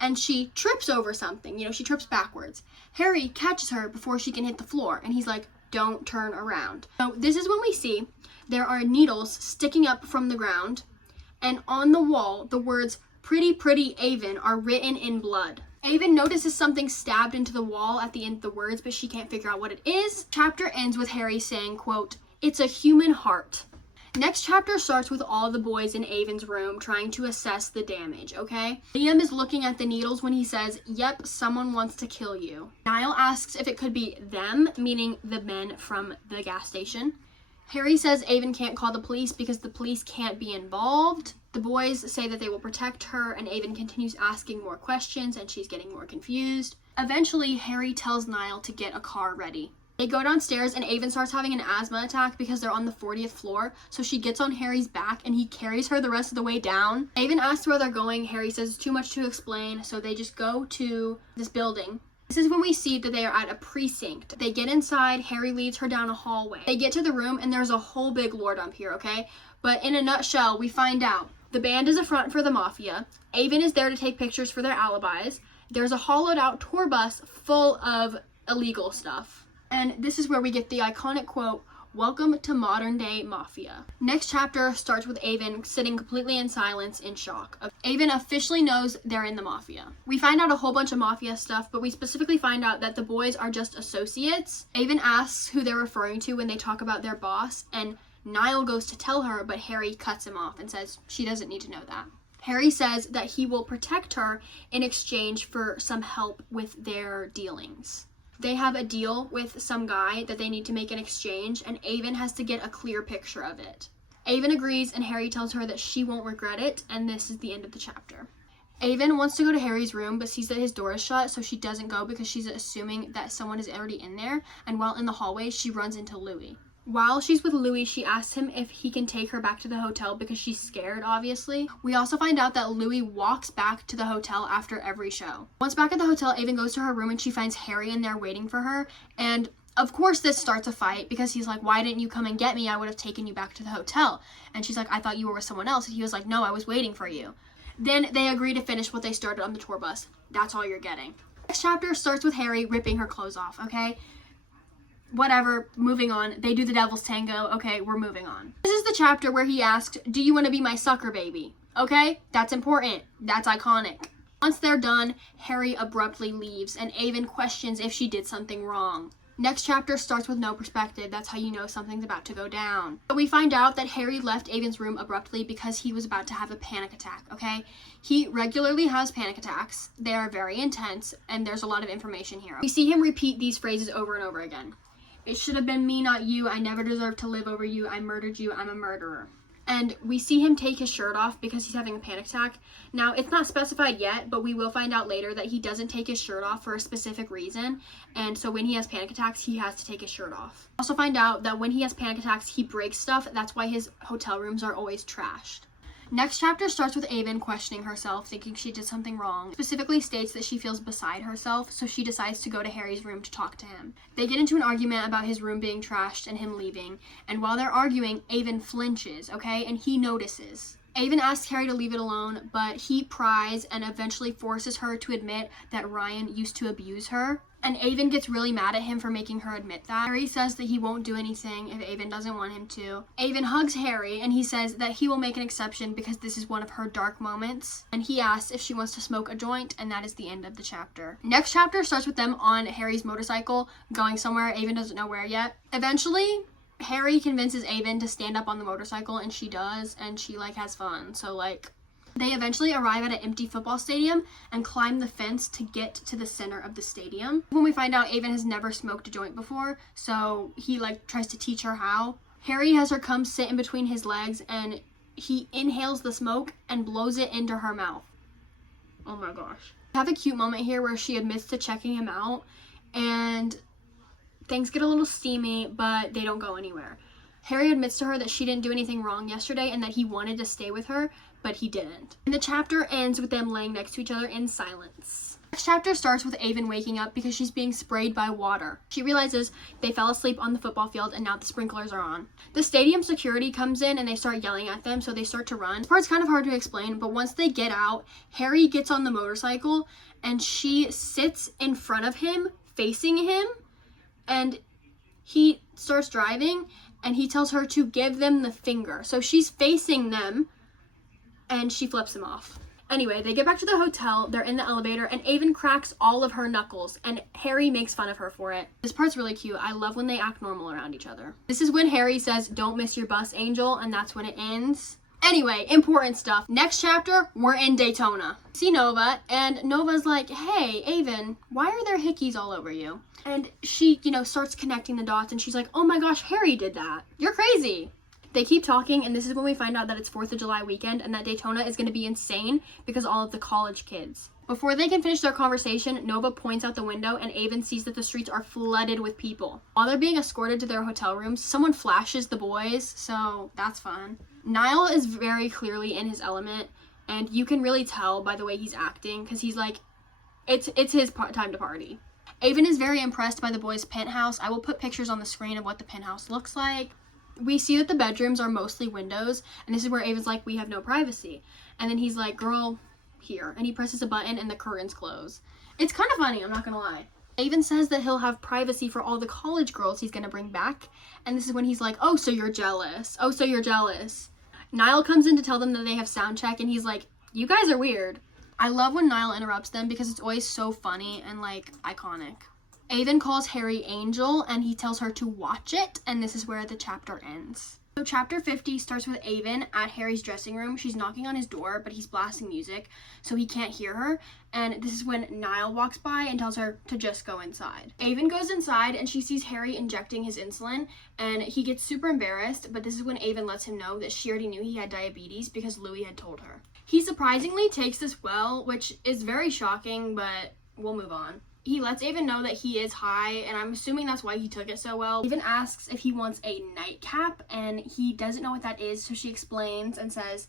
and she trips over something. You know, she trips backwards. Harry catches her before she can hit the floor and he's like, don't turn around. So this is when we see there are needles sticking up from the ground, and on the wall, the words pretty, pretty Aven are written in blood. Aven notices something stabbed into the wall at the end of the words, but she can't figure out what it is. Chapter ends with Harry saying, quote, it's a human heart. Next chapter starts with all the boys in Aven's room trying to assess the damage, okay? Liam is looking at the needles when he says, yep, someone wants to kill you. Niall asks if it could be them, meaning the men from the gas station. Harry says Aven can't call the police because the police can't be involved. The boys say that they will protect her, and Aven continues asking more questions, and she's getting more confused. Eventually, Harry tells Niall to get a car ready. They go downstairs, and Aven starts having an asthma attack because they're on the 40th floor, so she gets on Harry's back, and he carries her the rest of the way down. Aven asks where they're going. Harry says it's too much to explain, so they just go to this building. This is when we see that they are at a precinct. They get inside, Harry leads her down a hallway. They get to the room, and there's a whole big lore dump here, okay? But in a nutshell, we find out the band is a front for the mafia. Aven is there to take pictures for their alibis. There's a hollowed out tour bus full of illegal stuff. And this is where we get the iconic quote, welcome to modern day mafia. Next chapter starts with Aven sitting completely in silence in shock. Aven officially knows they're in the mafia. We find out a whole bunch of mafia stuff, but we specifically find out that the boys are just associates. Aven asks who they're referring to when they talk about their boss, and Niall goes to tell her, but Harry cuts him off and says she doesn't need to know that. Harry says that he will protect her in exchange for some help with their dealings. They have a deal with some guy that they need to make an exchange, and Aven has to get a clear picture of it. Aven agrees, and Harry tells her that she won't regret it, and this is the end of the chapter. Aven wants to go to Harry's room, but sees that his door is shut, so she doesn't go because she's assuming that someone is already in there, and while in the hallway, she runs into Louis. While she's with Louis, she asks him if he can take her back to the hotel because she's scared, obviously. We also find out that Louis walks back to the hotel after every show. Once back at the hotel, Aven goes to her room and she finds Harry in there waiting for her. And of course this starts a fight because he's like, why didn't you come and get me? I would have taken you back to the hotel. And she's like, I thought you were with someone else. And he was like, no, I was waiting for you. Then they agree to finish what they started on the tour bus. That's all you're getting. Next chapter starts with Harry ripping her clothes off, okay? Whatever, moving on. They do the devil's tango. Okay, we're moving on. This is the chapter where he asked, do you want to be my sucker baby? Okay, that's important. That's iconic. Once they're done, Harry abruptly leaves, and Aven questions if she did something wrong. Next chapter starts with no perspective. That's how you know something's about to go down. But we find out that Harry left Aven's room abruptly because he was about to have a panic attack, okay? He regularly has panic attacks. They are very intense, and there's a lot of information here. We see him repeat these phrases over and over again. It should have been me, not you. I never deserved to live over you. I murdered you. I'm a murderer. And we see him take his shirt off because he's having a panic attack. Now, it's not specified yet, but we will find out later that he doesn't take his shirt off for a specific reason. And so when he has panic attacks, he has to take his shirt off. Also find out that when he has panic attacks, he breaks stuff. That's why his hotel rooms are always trashed. Next chapter starts with Aven questioning herself, thinking she did something wrong. Specifically states that she feels beside herself, so she decides to go to Harry's room to talk to him. They get into an argument about his room being trashed and him leaving, and while they're arguing, Aven flinches, okay, and he notices. Aven asks Harry to leave it alone, but he pries and eventually forces her to admit that Ryan used to abuse her. And Aven gets really mad at him for making her admit that. Harry says that he won't do anything if Aven doesn't want him to. Aven hugs Harry and he says that he will make an exception because this is one of her dark moments. And he asks if she wants to smoke a joint, and that is the end of the chapter. Next chapter starts with them on Harry's motorcycle going somewhere. Aven doesn't know where yet. Eventually, Harry convinces Aven to stand up on the motorcycle, and she does, and she has fun. So they eventually arrive at an empty football stadium and climb the fence to get to the center of the stadium. When we find out Aven has never smoked a joint before, so he tries to teach her how. Harry has her come sit in between his legs and he inhales the smoke and blows it into her mouth. Oh my gosh. I have a cute moment here where she admits to checking him out and things get a little steamy, but they don't go anywhere. Harry admits to her that she didn't do anything wrong yesterday and that he wanted to stay with her, but he didn't. And the chapter ends with them laying next to each other in silence. Next chapter starts with Aven waking up because she's being sprayed by water. She realizes they fell asleep on the football field and now the sprinklers are on. The stadium security comes in and they start yelling at them, so they start to run. This part's kind of hard to explain, but once they get out, Harry gets on the motorcycle and she sits in front of him, facing him, and he starts driving and he tells her to give them the finger. So she's facing them and she flips him off. Anyway, they get back to the hotel, they're in the elevator, and Aven cracks all of her knuckles, and Harry makes fun of her for it. This part's really cute. I love when they act normal around each other. This is when Harry says, "Don't miss your bus, Angel," and that's when it ends. Anyway, important stuff. Next chapter, we're in Daytona. See Nova, and Nova's like, "Hey, Aven, why are there hickeys all over you?" And she, starts connecting the dots, and she's like, "Oh my gosh, Harry did that. You're crazy." They keep talking, and this is when we find out that it's 4th of July weekend and that Daytona is going to be insane because all of the college kids. Before they can finish their conversation, Nova points out the window and Aven sees that the streets are flooded with people. While they're being escorted to their hotel rooms, someone flashes the boys, so that's fun. Niall is very clearly in his element, and you can really tell by the way he's acting because he's like, it's his time to party. Aven is very impressed by the boys' penthouse. I will put pictures on the screen of what the penthouse looks like. We see that the bedrooms are mostly windows, and this is where Aven's like, "We have no privacy." And then he's like, "Girl, here." And he presses a button and the curtains close. It's kind of funny, I'm not gonna lie. Aven says that he'll have privacy for all the college girls he's gonna bring back. And this is when he's like, "Oh, so you're jealous. Oh, so you're jealous." Niall comes in to tell them that they have sound check, and he's like, "You guys are weird." I love when Niall interrupts them because it's always so funny and iconic. Aven calls Harry Angel and he tells her to watch it, and this is where the chapter ends. So chapter 50 starts with Aven at Harry's dressing room. She's knocking on his door, but he's blasting music, so he can't hear her. And this is when Niall walks by and tells her to just go inside. Aven goes inside and she sees Harry injecting his insulin, and he gets super embarrassed, but this is when Aven lets him know that she already knew he had diabetes because Louis had told her. He surprisingly takes this well, which is very shocking, but we'll move on. He lets Aven know that he is high, and I'm assuming that's why he took it so well. Aven asks if he wants a nightcap, and he doesn't know what that is, so she explains and says,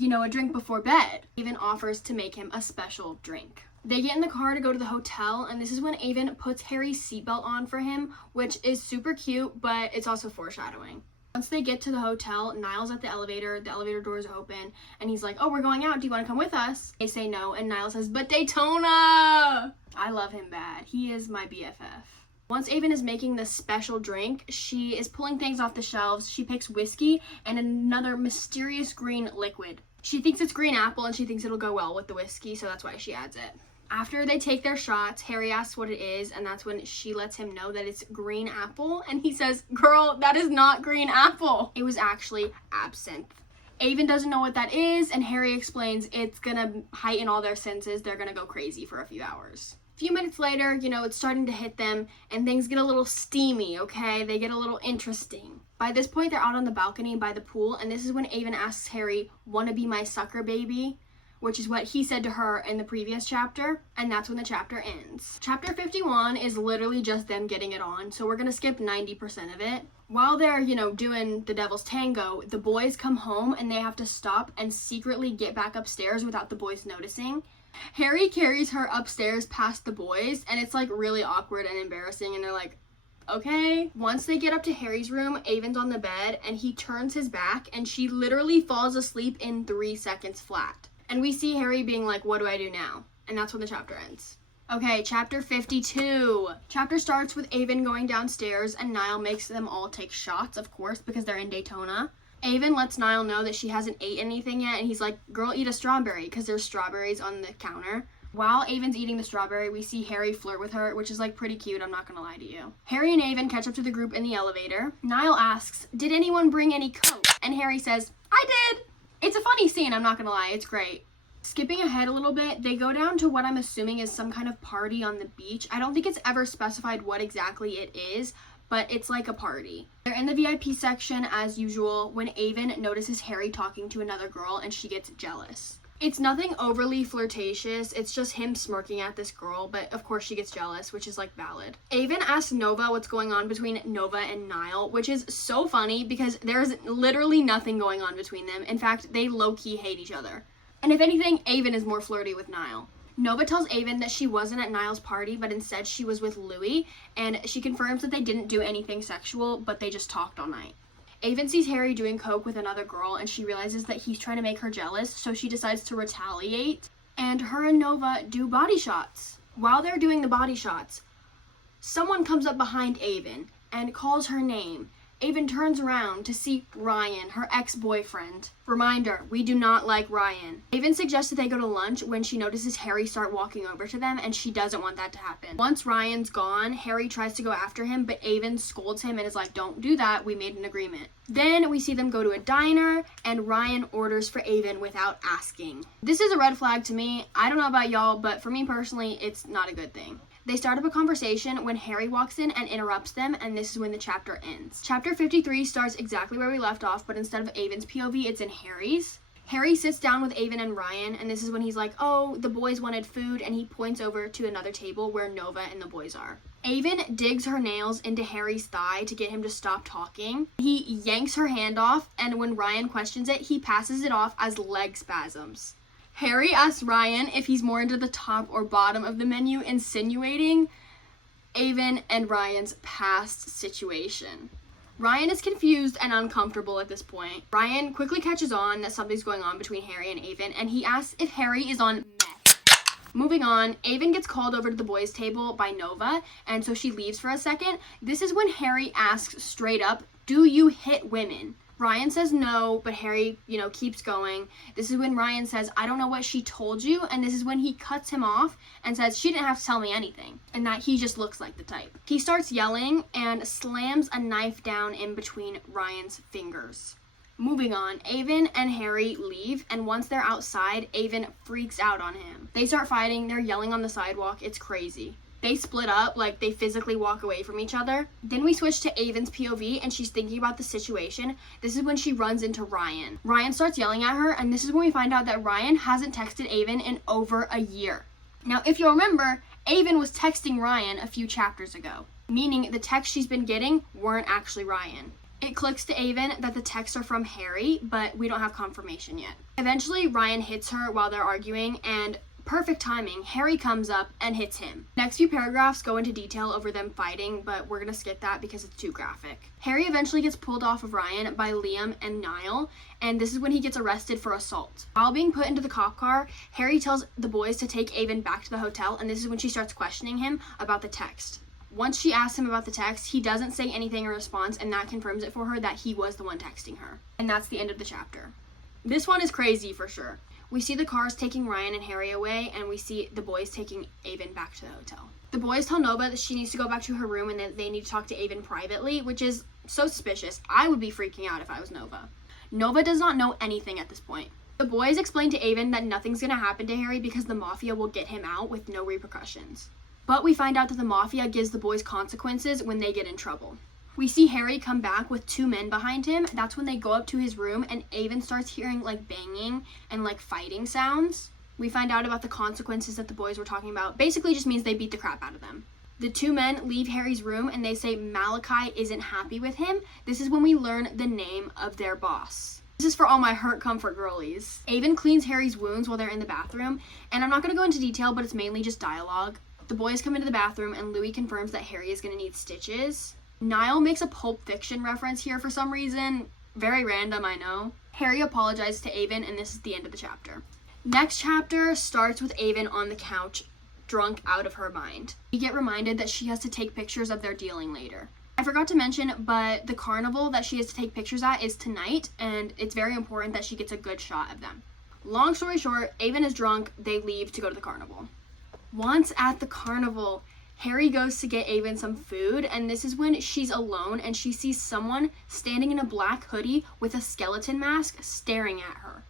"A drink before bed." Aven offers to make him a special drink. They get in the car to go to the hotel, and this is when Aven puts Harry's seatbelt on for him, which is super cute, but it's also foreshadowing. Once they get to the hotel, Niall's at the elevator doors are open, and he's like, "Oh, we're going out, do you want to come with us?" They say no, and Niall says, "But Daytona!" I love him bad. He is my BFF. Once Aven is making this special drink, she is pulling things off the shelves. She picks whiskey and another mysterious green liquid. She thinks it's green apple, and she thinks it'll go well with the whiskey, so that's why she adds it. After they take their shots, Harry asks what it is, and that's when she lets him know that it's green apple, and he says, "Girl, that is not green apple." It was actually absinthe. Aven doesn't know what that is, and Harry explains it's gonna heighten all their senses. They're gonna go crazy for a few hours. A few minutes later, it's starting to hit them, and things get a little steamy, okay? They get a little interesting. By this point, they're out on the balcony by the pool, and this is when Aven asks Harry, "Wanna be my sucker baby?" which is what he said to her in the previous chapter, and that's when the chapter ends. Chapter 51 is literally just them getting it on, so we're gonna skip 90% of it. While they're, doing the devil's tango, the boys come home and they have to stop and secretly get back upstairs without the boys noticing. Harry carries her upstairs past the boys, and it's like really awkward and embarrassing, and they're like, okay. Once they get up to Harry's room, Aven's on the bed and he turns his back and she literally falls asleep in 3 seconds flat. And we see Harry being like, what do I do now? And that's when the chapter ends. Okay, chapter 52. Chapter starts with Aven going downstairs and Niall makes them all take shots, of course, because they're in Daytona. Aven lets Niall know that she hasn't ate anything yet, and he's like, girl, eat a strawberry, because there's strawberries on the counter. While Aven's eating the strawberry, we see Harry flirt with her, which is like pretty cute, I'm not gonna lie to you. Harry and Aven catch up to the group in the elevator. Niall asks, did anyone bring any coke? And Harry says, I did! It's a funny scene, I'm not gonna lie, it's great. Skipping ahead a little bit, they go down to what I'm assuming is some kind of party on the beach. I don't think it's ever specified what exactly it is, but it's like a party. They're in the VIP section as usual when Aven notices Harry talking to another girl and she gets jealous. It's nothing overly flirtatious, it's just him smirking at this girl, but of course she gets jealous, which is like valid. Aven asks Nova what's going on between Nova and Niall, which is so funny because there's literally nothing going on between them. In fact, they low-key hate each other. And if anything, Aven is more flirty with Niall. Nova tells Aven that she wasn't at Niall's party, but instead she was with Louis, and she confirms that they didn't do anything sexual, but they just talked all night. Aven sees Harry doing coke with another girl, and she realizes that he's trying to make her jealous, so she decides to retaliate, and her and Nova do body shots. While they're doing the body shots, someone comes up behind Aven and calls her name. Aven turns around to see Ryan, her ex-boyfriend. Reminder, we do not like Ryan. Aven suggests that they go to lunch when she notices Harry start walking over to them, and she doesn't want that to happen. Once Ryan's gone, Harry tries to go after him, but Aven scolds him and is like, don't do that, we made an agreement. Then we see them go to a diner, and Ryan orders for Aven without asking. This is a red flag to me. I don't know about y'all, but for me personally, it's not a good thing. They start up a conversation when Harry walks in and interrupts them, and this is when the chapter ends. Chapter 53 starts exactly where we left off, but instead of Aven's POV, it's in Harry's. Harry sits down with Aven and Ryan, and this is when he's like, oh, the boys wanted food, and he points over to another table where Nova and the boys are. Aven digs her nails into Harry's thigh to get him to stop talking. He yanks her hand off, and when Ryan questions it, he passes it off as leg spasms. Harry asks Ryan if he's more into the top or bottom of the menu, insinuating Aven and Ryan's past situation. Ryan is confused and uncomfortable at this point. Ryan quickly catches on that something's going on between Harry and Aven, and he asks if Harry is on meth. Moving on, Aven gets called over to the boys' table by Nova, and so she leaves for a second. This is when Harry asks straight up, do you hit women? Ryan says no, but Harry, keeps going. This is when Ryan says, I don't know what she told you, and this is when he cuts him off and says she didn't have to tell me anything, and that he just looks like the type. He starts yelling and slams a knife down in between Ryan's fingers. Moving on, Aven and Harry leave, and once they're outside, Aven freaks out on him. They start fighting, they're yelling on the sidewalk, it's crazy. They split up, like they physically walk away from each other. Then we switch to Aven's POV and she's thinking about the situation. This is when she runs into Ryan. Ryan starts yelling at her, and this is when we find out that Ryan hasn't texted Aven in over a year. Now, if you'll remember, Aven was texting Ryan a few chapters ago, meaning the texts she's been getting weren't actually Ryan. It clicks to Aven that the texts are from Harry, but we don't have confirmation yet. Eventually, Ryan hits her while they're arguing, and perfect timing, Harry comes up and hits him. Next few paragraphs go into detail over them fighting, but we're gonna skip that because it's too graphic. Harry eventually gets pulled off of Ryan by Liam and Niall, and this is when he gets arrested for assault. While being put into the cop car, Harry tells the boys to take Aven back to the hotel, and this is when she starts questioning him about the text. Once she asks him about the text, he doesn't say anything in response, and that confirms it for her that he was the one texting her. And that's the end of the chapter. This one is crazy for sure. We see the cars taking Ryan and Harry away, and we see the boys taking Aven back to the hotel. The boys tell Nova that she needs to go back to her room and that they need to talk to Aven privately, which is so suspicious. I would be freaking out if I was Nova. Nova does not know anything at this point. The boys explain to Aven that nothing's gonna happen to Harry because the Mafia will get him out with no repercussions. But we find out that the Mafia gives the boys consequences when they get in trouble. We see Harry come back with 2 men behind him. That's when they go up to his room and Aven starts hearing like banging and like fighting sounds. We find out about the consequences that the boys were talking about. Basically just means they beat the crap out of them. The two men leave Harry's room and they say Malachi isn't happy with him. This is when we learn the name of their boss. This is for all my hurt comfort girlies. Aven cleans Harry's wounds while they're in the bathroom, and I'm not going to go into detail, but it's mainly just dialogue. The boys come into the bathroom and Louis confirms that Harry is going to need stitches. Niall makes a Pulp Fiction reference here for some reason. Very random, I know. Harry apologizes to Aven, and this is the end of the chapter. Next chapter starts with Aven on the couch, drunk out of her mind. We get reminded that she has to take pictures of their dealing later. I forgot to mention, but the carnival that she has to take pictures at is tonight, and it's very important that she gets a good shot of them. Long story short, Aven is drunk, they leave to go to the carnival. Once at the carnival, Harry goes to get Aven some food, and this is when she's alone and she sees someone standing in a black hoodie with a skeleton mask staring at her.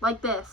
Like this.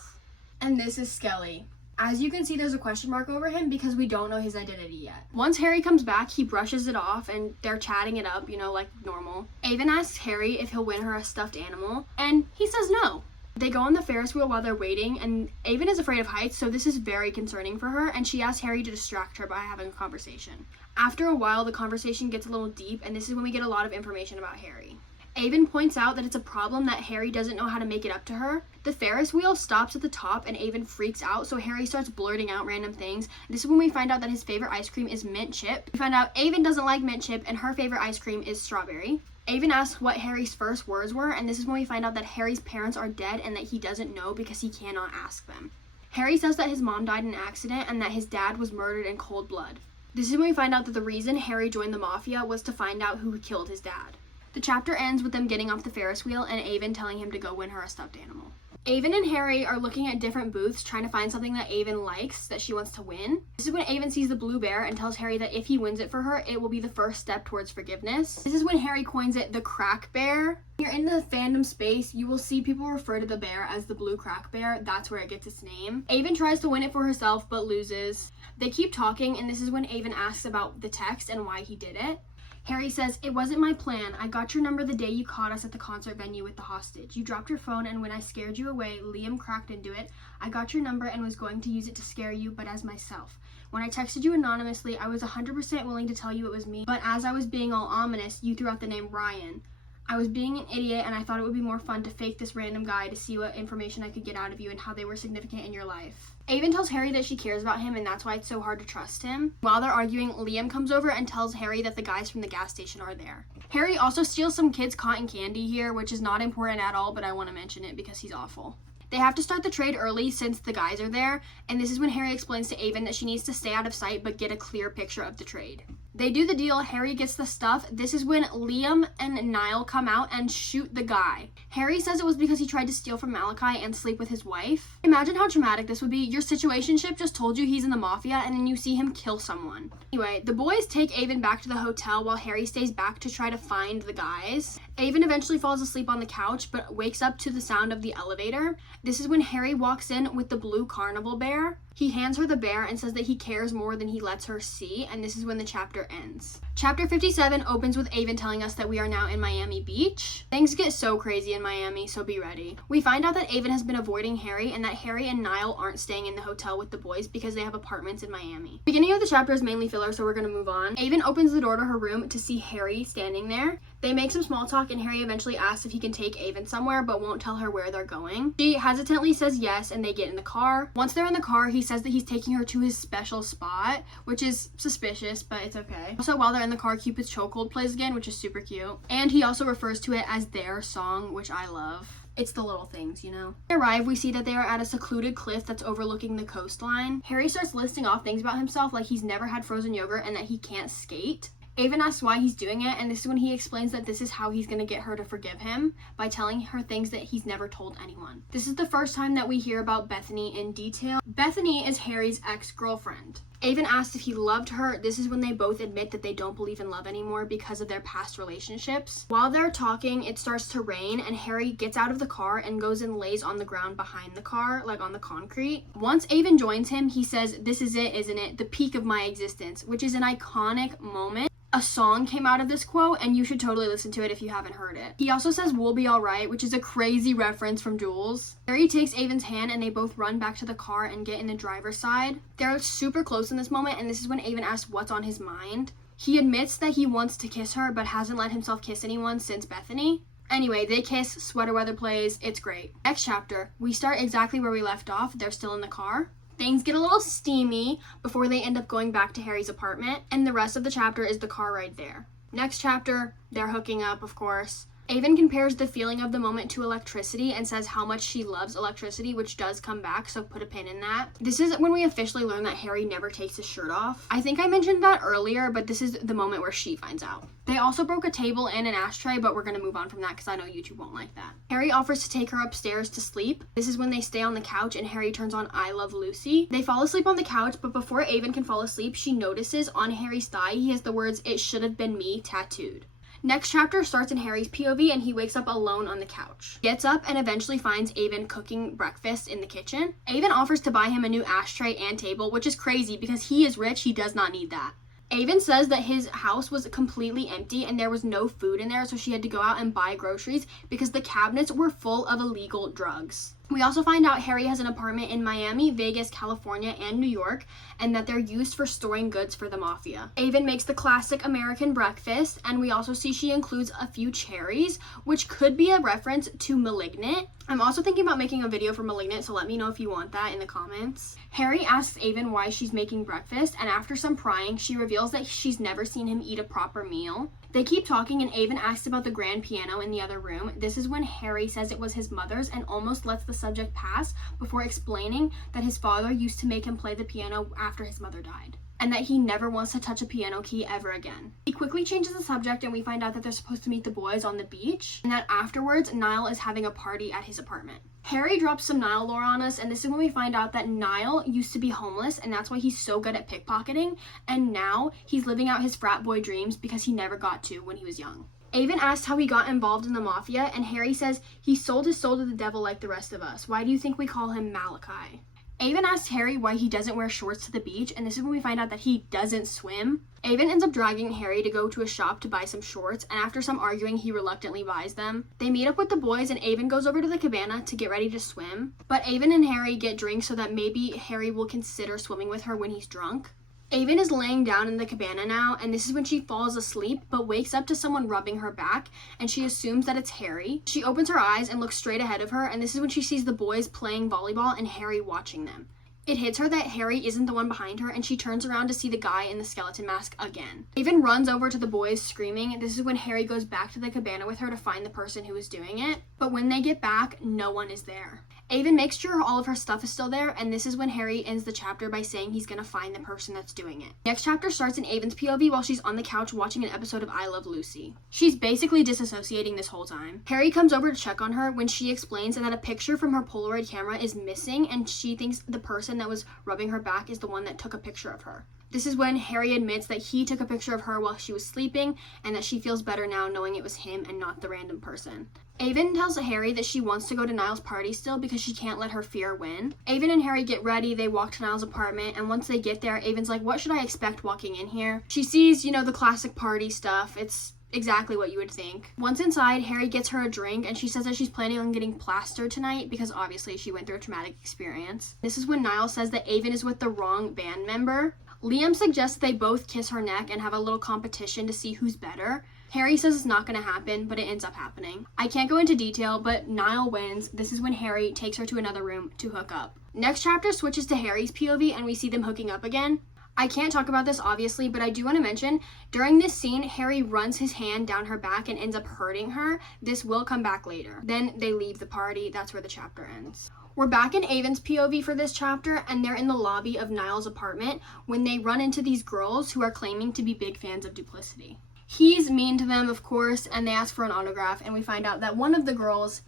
And this is Skelly. As you can see, there's a question mark over him because we don't know his identity yet. Once Harry comes back, he brushes it off and they're chatting it up, like normal. Aven asks Harry if he'll win her a stuffed animal, and he says no. They go on the Ferris wheel while they're waiting, and Aven is afraid of heights, so this is very concerning for her, and she asks Harry to distract her by having a conversation. After a while, the conversation gets a little deep, and this is when we get a lot of information about Harry. Aven points out that it's a problem that Harry doesn't know how to make it up to her. The Ferris wheel stops at the top and Aven freaks out, so Harry starts blurting out random things. This is when we find out that his favorite ice cream is mint chip. We find out Aven doesn't like mint chip and her favorite ice cream is strawberry. Aven asks what Harry's first words were, and this is when we find out that Harry's parents are dead and that he doesn't know because he cannot ask them. Harry says that his mom died in an accident and that his dad was murdered in cold blood. This is when we find out that the reason Harry joined the mafia was to find out who killed his dad. The chapter ends with them getting off the Ferris wheel and Aven telling him to go win her a stuffed animal. Aven and Harry are looking at different booths trying to find something that Aven likes that she wants to win. This is when Aven sees the blue bear and tells Harry that if he wins it for her, it will be the first step towards forgiveness. This is when Harry coins it the crack bear. When you're in the fandom space, you will see people refer to the bear as the blue crack bear. That's where it gets its name. Aven tries to win it for herself but loses. They keep talking, and this is when Aven asks about the text and why he did it. Harry says, "It wasn't my plan. I got your number the day you caught us at the concert venue with the hostage. You dropped your phone, and when I scared you away, Liam cracked into it. I got your number and was going to use it to scare you, but as myself. When I texted you anonymously, I was 100% willing to tell you it was me, but as I was being all ominous, you threw out the name Ryan. I was being an idiot, and I thought it would be more fun to fake this random guy to see what information I could get out of you and how they were significant in your life." Aven tells Harry that she cares about him, and that's why it's so hard to trust him. While they're arguing, Liam comes over and tells Harry that the guys from the gas station are there. Harry also steals some kids' cotton candy here, which is not important at all, but I want to mention it because he's awful. They have to start the trade early since the guys are there, and this is when Harry explains to Aven that she needs to stay out of sight but get a clear picture of the trade. They do the deal, Harry gets the stuff. This is when Liam and Niall come out and shoot the guy. Harry says it was because he tried to steal from Malachi and sleep with his wife. Imagine how traumatic this would be. Your situationship just told you he's in the mafia and then you see him kill someone. Anyway, the boys take Aven back to the hotel while Harry stays back to try to find the guys. Aven eventually falls asleep on the couch but wakes up to the sound of the elevator. This is when Harry walks in with the blue carnival bear. He hands her the bear and says that he cares more than he lets her see, and this is when the chapter ends. Chapter 57 opens with Aven telling us that we are now in Miami Beach. Things get so crazy in Miami, so be ready. We find out that Aven has been avoiding Harry and that Harry and Niall aren't staying in the hotel with the boys because they have apartments in Miami. The beginning of the chapter is mainly filler, so we're gonna move on. Aven opens the door to her room to see Harry standing there. They make some small talk and Harry eventually asks if he can take Aven somewhere but won't tell her where they're going. She hesitantly says yes and they get in the car. Once they're in the car, he says that he's taking her to his special spot, which is suspicious, but it's okay. Also, while they're in the car, Cupid's Chokehold plays again, which is super cute. And he also refers to it as their song, which I love. It's the little things, you know? When they arrive, we see that they are at a secluded cliff that's overlooking the coastline. Harry starts listing off things about himself, like he's never had frozen yogurt and that he can't skate. Aven asks why he's doing it, and this is when he explains that this is how he's going to get her to forgive him, by telling her things that he's never told anyone. This is the first time that we hear about Bethany in detail. Bethany is Harry's ex-girlfriend. Aven asks if he loved her. This is when they both admit that they don't believe in love anymore because of their past relationships. While they're talking, it starts to rain, and Harry gets out of the car and goes and lays on the ground behind the car, like on the concrete. Once Aven joins him, he says, "This is it, isn't it? The peak of my existence," which is an iconic moment. A song came out of this quote, and you should totally listen to it if you haven't heard it. He also says we'll be alright, which is a crazy reference from Jules. Harry takes Aven's hand and they both run back to the car and get in the driver's side. They're super close in this moment, and this is when Aven asks what's on his mind. He admits that he wants to kiss her but hasn't let himself kiss anyone since Bethany. Anyway, they kiss, sweater weather plays, it's great. Next chapter, we start exactly where we left off. They're still in the car. Things get a little steamy before they end up going back to Harry's apartment, and the rest of the chapter is the car ride there. Next chapter, they're hooking up, of course. Aven compares the feeling of the moment to electricity and says how much she loves electricity, which does come back, so put a pin in that. This is when we officially learn that Harry never takes his shirt off. I think I mentioned that earlier, but this is the moment where she finds out. They also broke a table and an ashtray, but we're going to move on from that because I know YouTube won't like that. Harry offers to take her upstairs to sleep. This is when they stay on the couch and Harry turns on I Love Lucy. They fall asleep on the couch, but before Aven can fall asleep, she notices on Harry's thigh he has the words "It should have been me" tattooed. Next chapter starts in Harry's POV and he wakes up alone on the couch. Gets up and eventually finds Aven cooking breakfast in the kitchen. Aven offers to buy him a new ashtray and table, which is crazy because he is rich, he does not need that. Aven says that his house was completely empty and there was no food in there, so she had to go out and buy groceries because the cabinets were full of illegal drugs. We also find out Harry has an apartment in Miami, Vegas, California, and New York, and that they're used for storing goods for the mafia. Aven makes the classic American breakfast, and we also see she includes a few cherries, which could be a reference to Malignant. I'm also thinking about making a video for Malignant, so let me know if you want that in the comments. Harry asks Aven why she's making breakfast, and after some prying, she reveals that she's never seen him eat a proper meal. They keep talking and Aven asks about the grand piano in the other room. This is when Harry says it was his mother's and almost lets the subject pass before explaining that his father used to make him play the piano after his mother died, and that he never wants to touch a piano key ever again. He quickly changes the subject and we find out that they're supposed to meet the boys on the beach, and that afterwards Niall is having a party at his apartment. Harry drops some Niall lore on us, and this is when we find out that Niall used to be homeless and that's why he's so good at pickpocketing, and now he's living out his frat boy dreams because he never got to when he was young. Aven asks how he got involved in the mafia, and Harry says he sold his soul to the devil like the rest of us. Why do you think we call him Malachi? Aven asks Harry why he doesn't wear shorts to the beach, and this is when we find out that he doesn't swim. Aven ends up dragging Harry to go to a shop to buy some shorts, and after some arguing, he reluctantly buys them. They meet up with the boys, and Aven goes over to the cabana to get ready to swim. But Aven and Harry get drinks so that maybe Harry will consider swimming with her when he's drunk. Aven is laying down in the cabana now, and this is when she falls asleep but wakes up to someone rubbing her back, and she assumes that it's Harry. She opens her eyes and looks straight ahead of her, and this is when she sees the boys playing volleyball and Harry watching them. It hits her that Harry isn't the one behind her, and she turns around to see the guy in the skeleton mask again. Aven runs over to the boys screaming. This is when Harry goes back to the cabana with her to find the person who was doing it, but when they get back, no one is there. Aven makes sure all of her stuff is still there, and this is when Harry ends the chapter by saying he's gonna find the person that's doing it. Next chapter starts in Aven's POV while she's on the couch watching an episode of I Love Lucy. She's basically disassociating this whole time. Harry comes over to check on her when she explains that a picture from her Polaroid camera is missing, and she thinks the person that was rubbing her back is the one that took a picture of her. This is when Harry admits that he took a picture of her while she was sleeping, and that she feels better now knowing it was him and not the random person. Aven tells Harry that she wants to go to Niall's party still because she can't let her fear win. Aven and Harry get ready, they walk to Niall's apartment, and once they get there, Aven's like, what should I expect walking in here? She sees, the classic party stuff. It's exactly what you would think. Once inside, Harry gets her a drink, and she says that she's planning on getting plastered tonight because obviously she went through a traumatic experience. This is when Niall says that Aven is with the wrong band member. Liam suggests they both kiss her neck and have a little competition to see who's better. Harry says it's not going to happen, but it ends up happening. I can't go into detail, but Niall wins. This is when Harry takes her to another room to hook up. Next chapter switches to Harry's POV and we see them hooking up again. I can't talk about this obviously, but I do want to mention, during this scene, Harry runs his hand down her back and ends up hurting her. This will come back later. Then they leave the party. That's where the chapter ends. We're back in Aven's POV for this chapter, and they're in the lobby of Niall's apartment when they run into these girls who are claiming to be big fans of duplicity. He's mean to them, of course, and they ask for an autograph, and we find out that one of the girls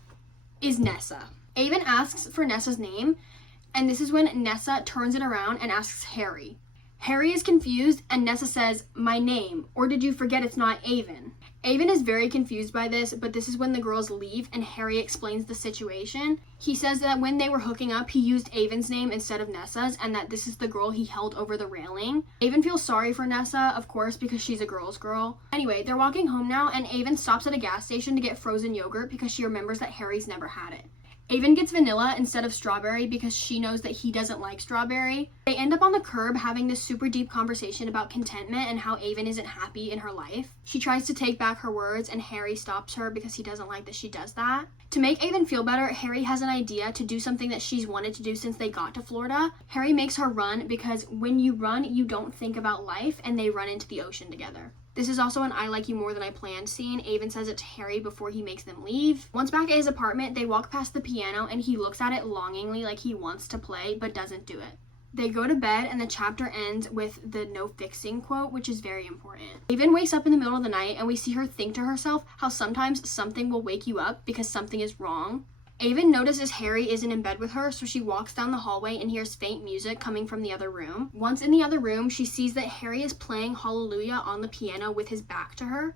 is Nessa. Aven asks for Nessa's name, and this is when Nessa turns it around and asks Harry. Harry is confused, and Nessa says, "My name, or did you forget it's not Aven?" Aven is very confused by this, but this is when the girls leave and Harry explains the situation. He says that when they were hooking up, he used Aven's name instead of Nessa's, and that this is the girl he held over the railing. Aven feels sorry for Nessa, of course, because she's a girl's girl. Anyway, they're walking home now, and Aven stops at a gas station to get frozen yogurt because she remembers that Harry's never had it. Aven gets vanilla instead of strawberry because she knows that he doesn't like strawberry. They end up on the curb having this super deep conversation about contentment and how Aven isn't happy in her life. She tries to take back her words and Harry stops her because he doesn't like that she does that. To make Aven feel better, Harry has an idea to do something that she's wanted to do since they got to Florida. Harry makes her run because when you run, you don't think about life, and they run into the ocean together. This is also an I like you more than I planned scene. Aven says it to Harry before he makes them leave. Once back at his apartment, they walk past the piano and he looks at it longingly like he wants to play but doesn't do it. They go to bed and the chapter ends with the no fixing quote, which is very important. Aven wakes up in the middle of the night and we see her think to herself how sometimes something will wake you up because something is wrong. Aven notices Harry isn't in bed with her, so she walks down the hallway and hears faint music coming from the other room. Once in the other room, she sees that Harry is playing Hallelujah on the piano with his back to her.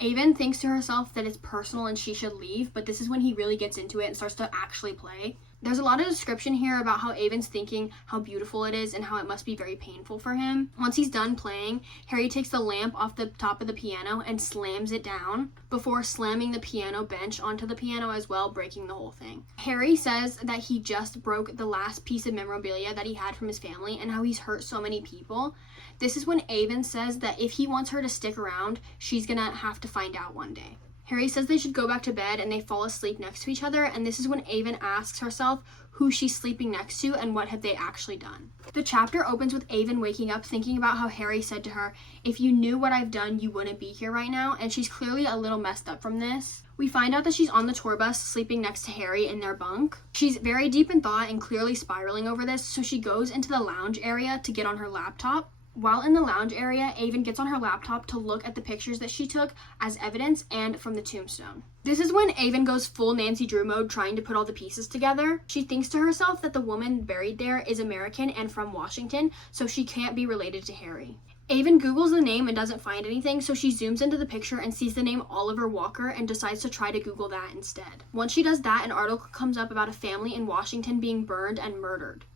Aven thinks to herself that it's personal and she should leave, but this is when he really gets into it and starts to actually play. There's a lot of description here about how Aven's thinking how beautiful it is and how it must be very painful for him. Once he's done playing, Harry takes the lamp off the top of the piano and slams it down before slamming the piano bench onto the piano as well, breaking the whole thing. Harry says that he just broke the last piece of memorabilia that he had from his family and how he's hurt so many people. This is when Aven says that if he wants her to stick around, she's gonna have to find out one day. Harry says they should go back to bed and they fall asleep next to each other, and this is when Aven asks herself who she's sleeping next to and what have they actually done. The chapter opens with Aven waking up thinking about how Harry said to her, "If you knew what I've done, you wouldn't be here right now," and she's clearly a little messed up from this. We find out that she's on the tour bus sleeping next to Harry in their bunk. She's very deep in thought and clearly spiraling over this, so she goes into the lounge area to get on her laptop. While in the lounge area, Aven gets on her laptop to look at the pictures that she took as evidence and from the tombstone. This is when Aven goes full Nancy Drew mode trying to put all the pieces together. She thinks to herself that the woman buried there is American and from Washington, so she can't be related to Harry. Aven Googles the name and doesn't find anything, so she zooms into the picture and sees the name Oliver Walker and decides to try to Google that instead. Once she does that, an article comes up about a family in Washington being burned and murdered.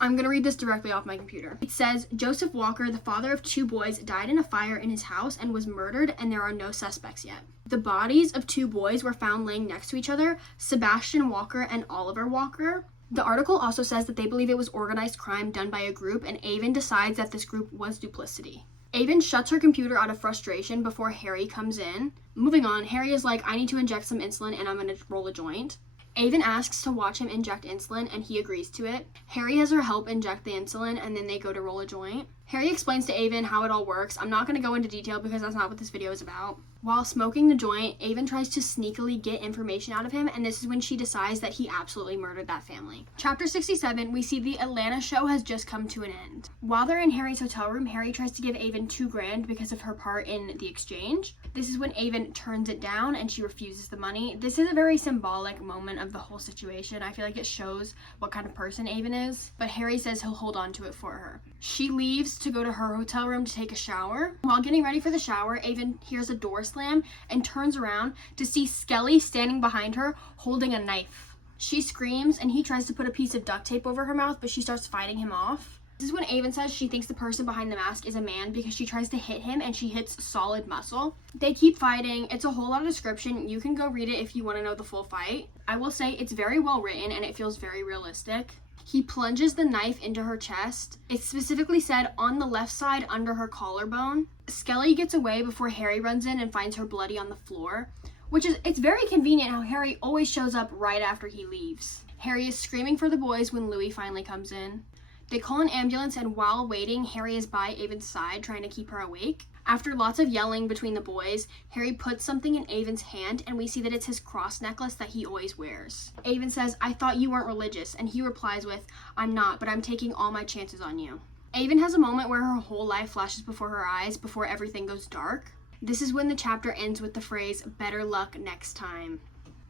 I'm going to read this directly off my computer. It says, Joseph Walker, the father of 2 boys, died in a fire in his house and was murdered, and there are no suspects yet. The bodies of 2 boys were found laying next to each other, Sebastian Walker and Oliver Walker. The article also says that they believe it was organized crime done by a group, and Aven decides that this group was duplicity. Aven shuts her computer out of frustration before Harry comes in. Moving on, Harry is like, I need to inject some insulin and I'm going to roll a joint. Aven asks to watch him inject insulin, and he agrees to it. Harry has her help inject the insulin, and then they go to roll a joint. Harry explains to Aven how it all works. I'm not going to go into detail because that's not what this video is about. While smoking the joint, Aven tries to sneakily get information out of him, and this is when she decides that he absolutely murdered that family. Chapter 67, we see the Atlanta show has just come to an end. While they're in Harry's hotel room, Harry tries to give Aven $2,000 because of her part in the exchange. This is when Aven turns it down and she refuses the money. This is a very symbolic moment of the whole situation. I feel like it shows what kind of person Aven is, but Harry says he'll hold on to it for her. She leaves to go to her hotel room to take a shower. While getting ready for the shower, Aven hears a door slam and turns around to see Skelly standing behind her holding a knife. She screams and he tries to put a piece of duct tape over her mouth, but she starts fighting him off. This is when Aven says she thinks the person behind the mask is a man because she tries to hit him and she hits solid muscle. They keep fighting. It's a whole lot of description. You can go read it if you want to know the full fight. I will say it's very well written and it feels very realistic. He plunges the knife into her chest. It's specifically said on the left side under her collarbone. Skelly gets away before Harry runs in and finds her bloody on the floor, it's very convenient how Harry always shows up right after he leaves. Harry is screaming for the boys when Louis finally comes in. They call an ambulance, and while waiting, Harry is by Aven's side trying to keep her awake. After lots of yelling between the boys, Harry puts something in Aven's hand, and we see that it's his cross necklace that he always wears. Aven says, I thought you weren't religious, and he replies with, I'm not, but I'm taking all my chances on you. Aven has a moment where her whole life flashes before her eyes before everything goes dark. This is when the chapter ends with the phrase, better luck next time.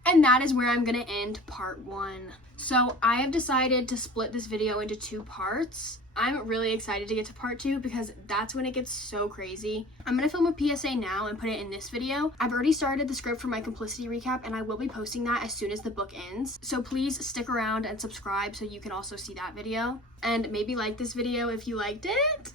And that is where I'm going to end part 1. So I have decided to split this video into 2 parts. I'm really excited to get to part 2 because that's when it gets so crazy. I'm gonna film a PSA now and put it in this video. I've already started the script for my complicity recap and I will be posting that as soon as the book ends. So please stick around and subscribe so you can also see that video. And maybe like this video if you liked it.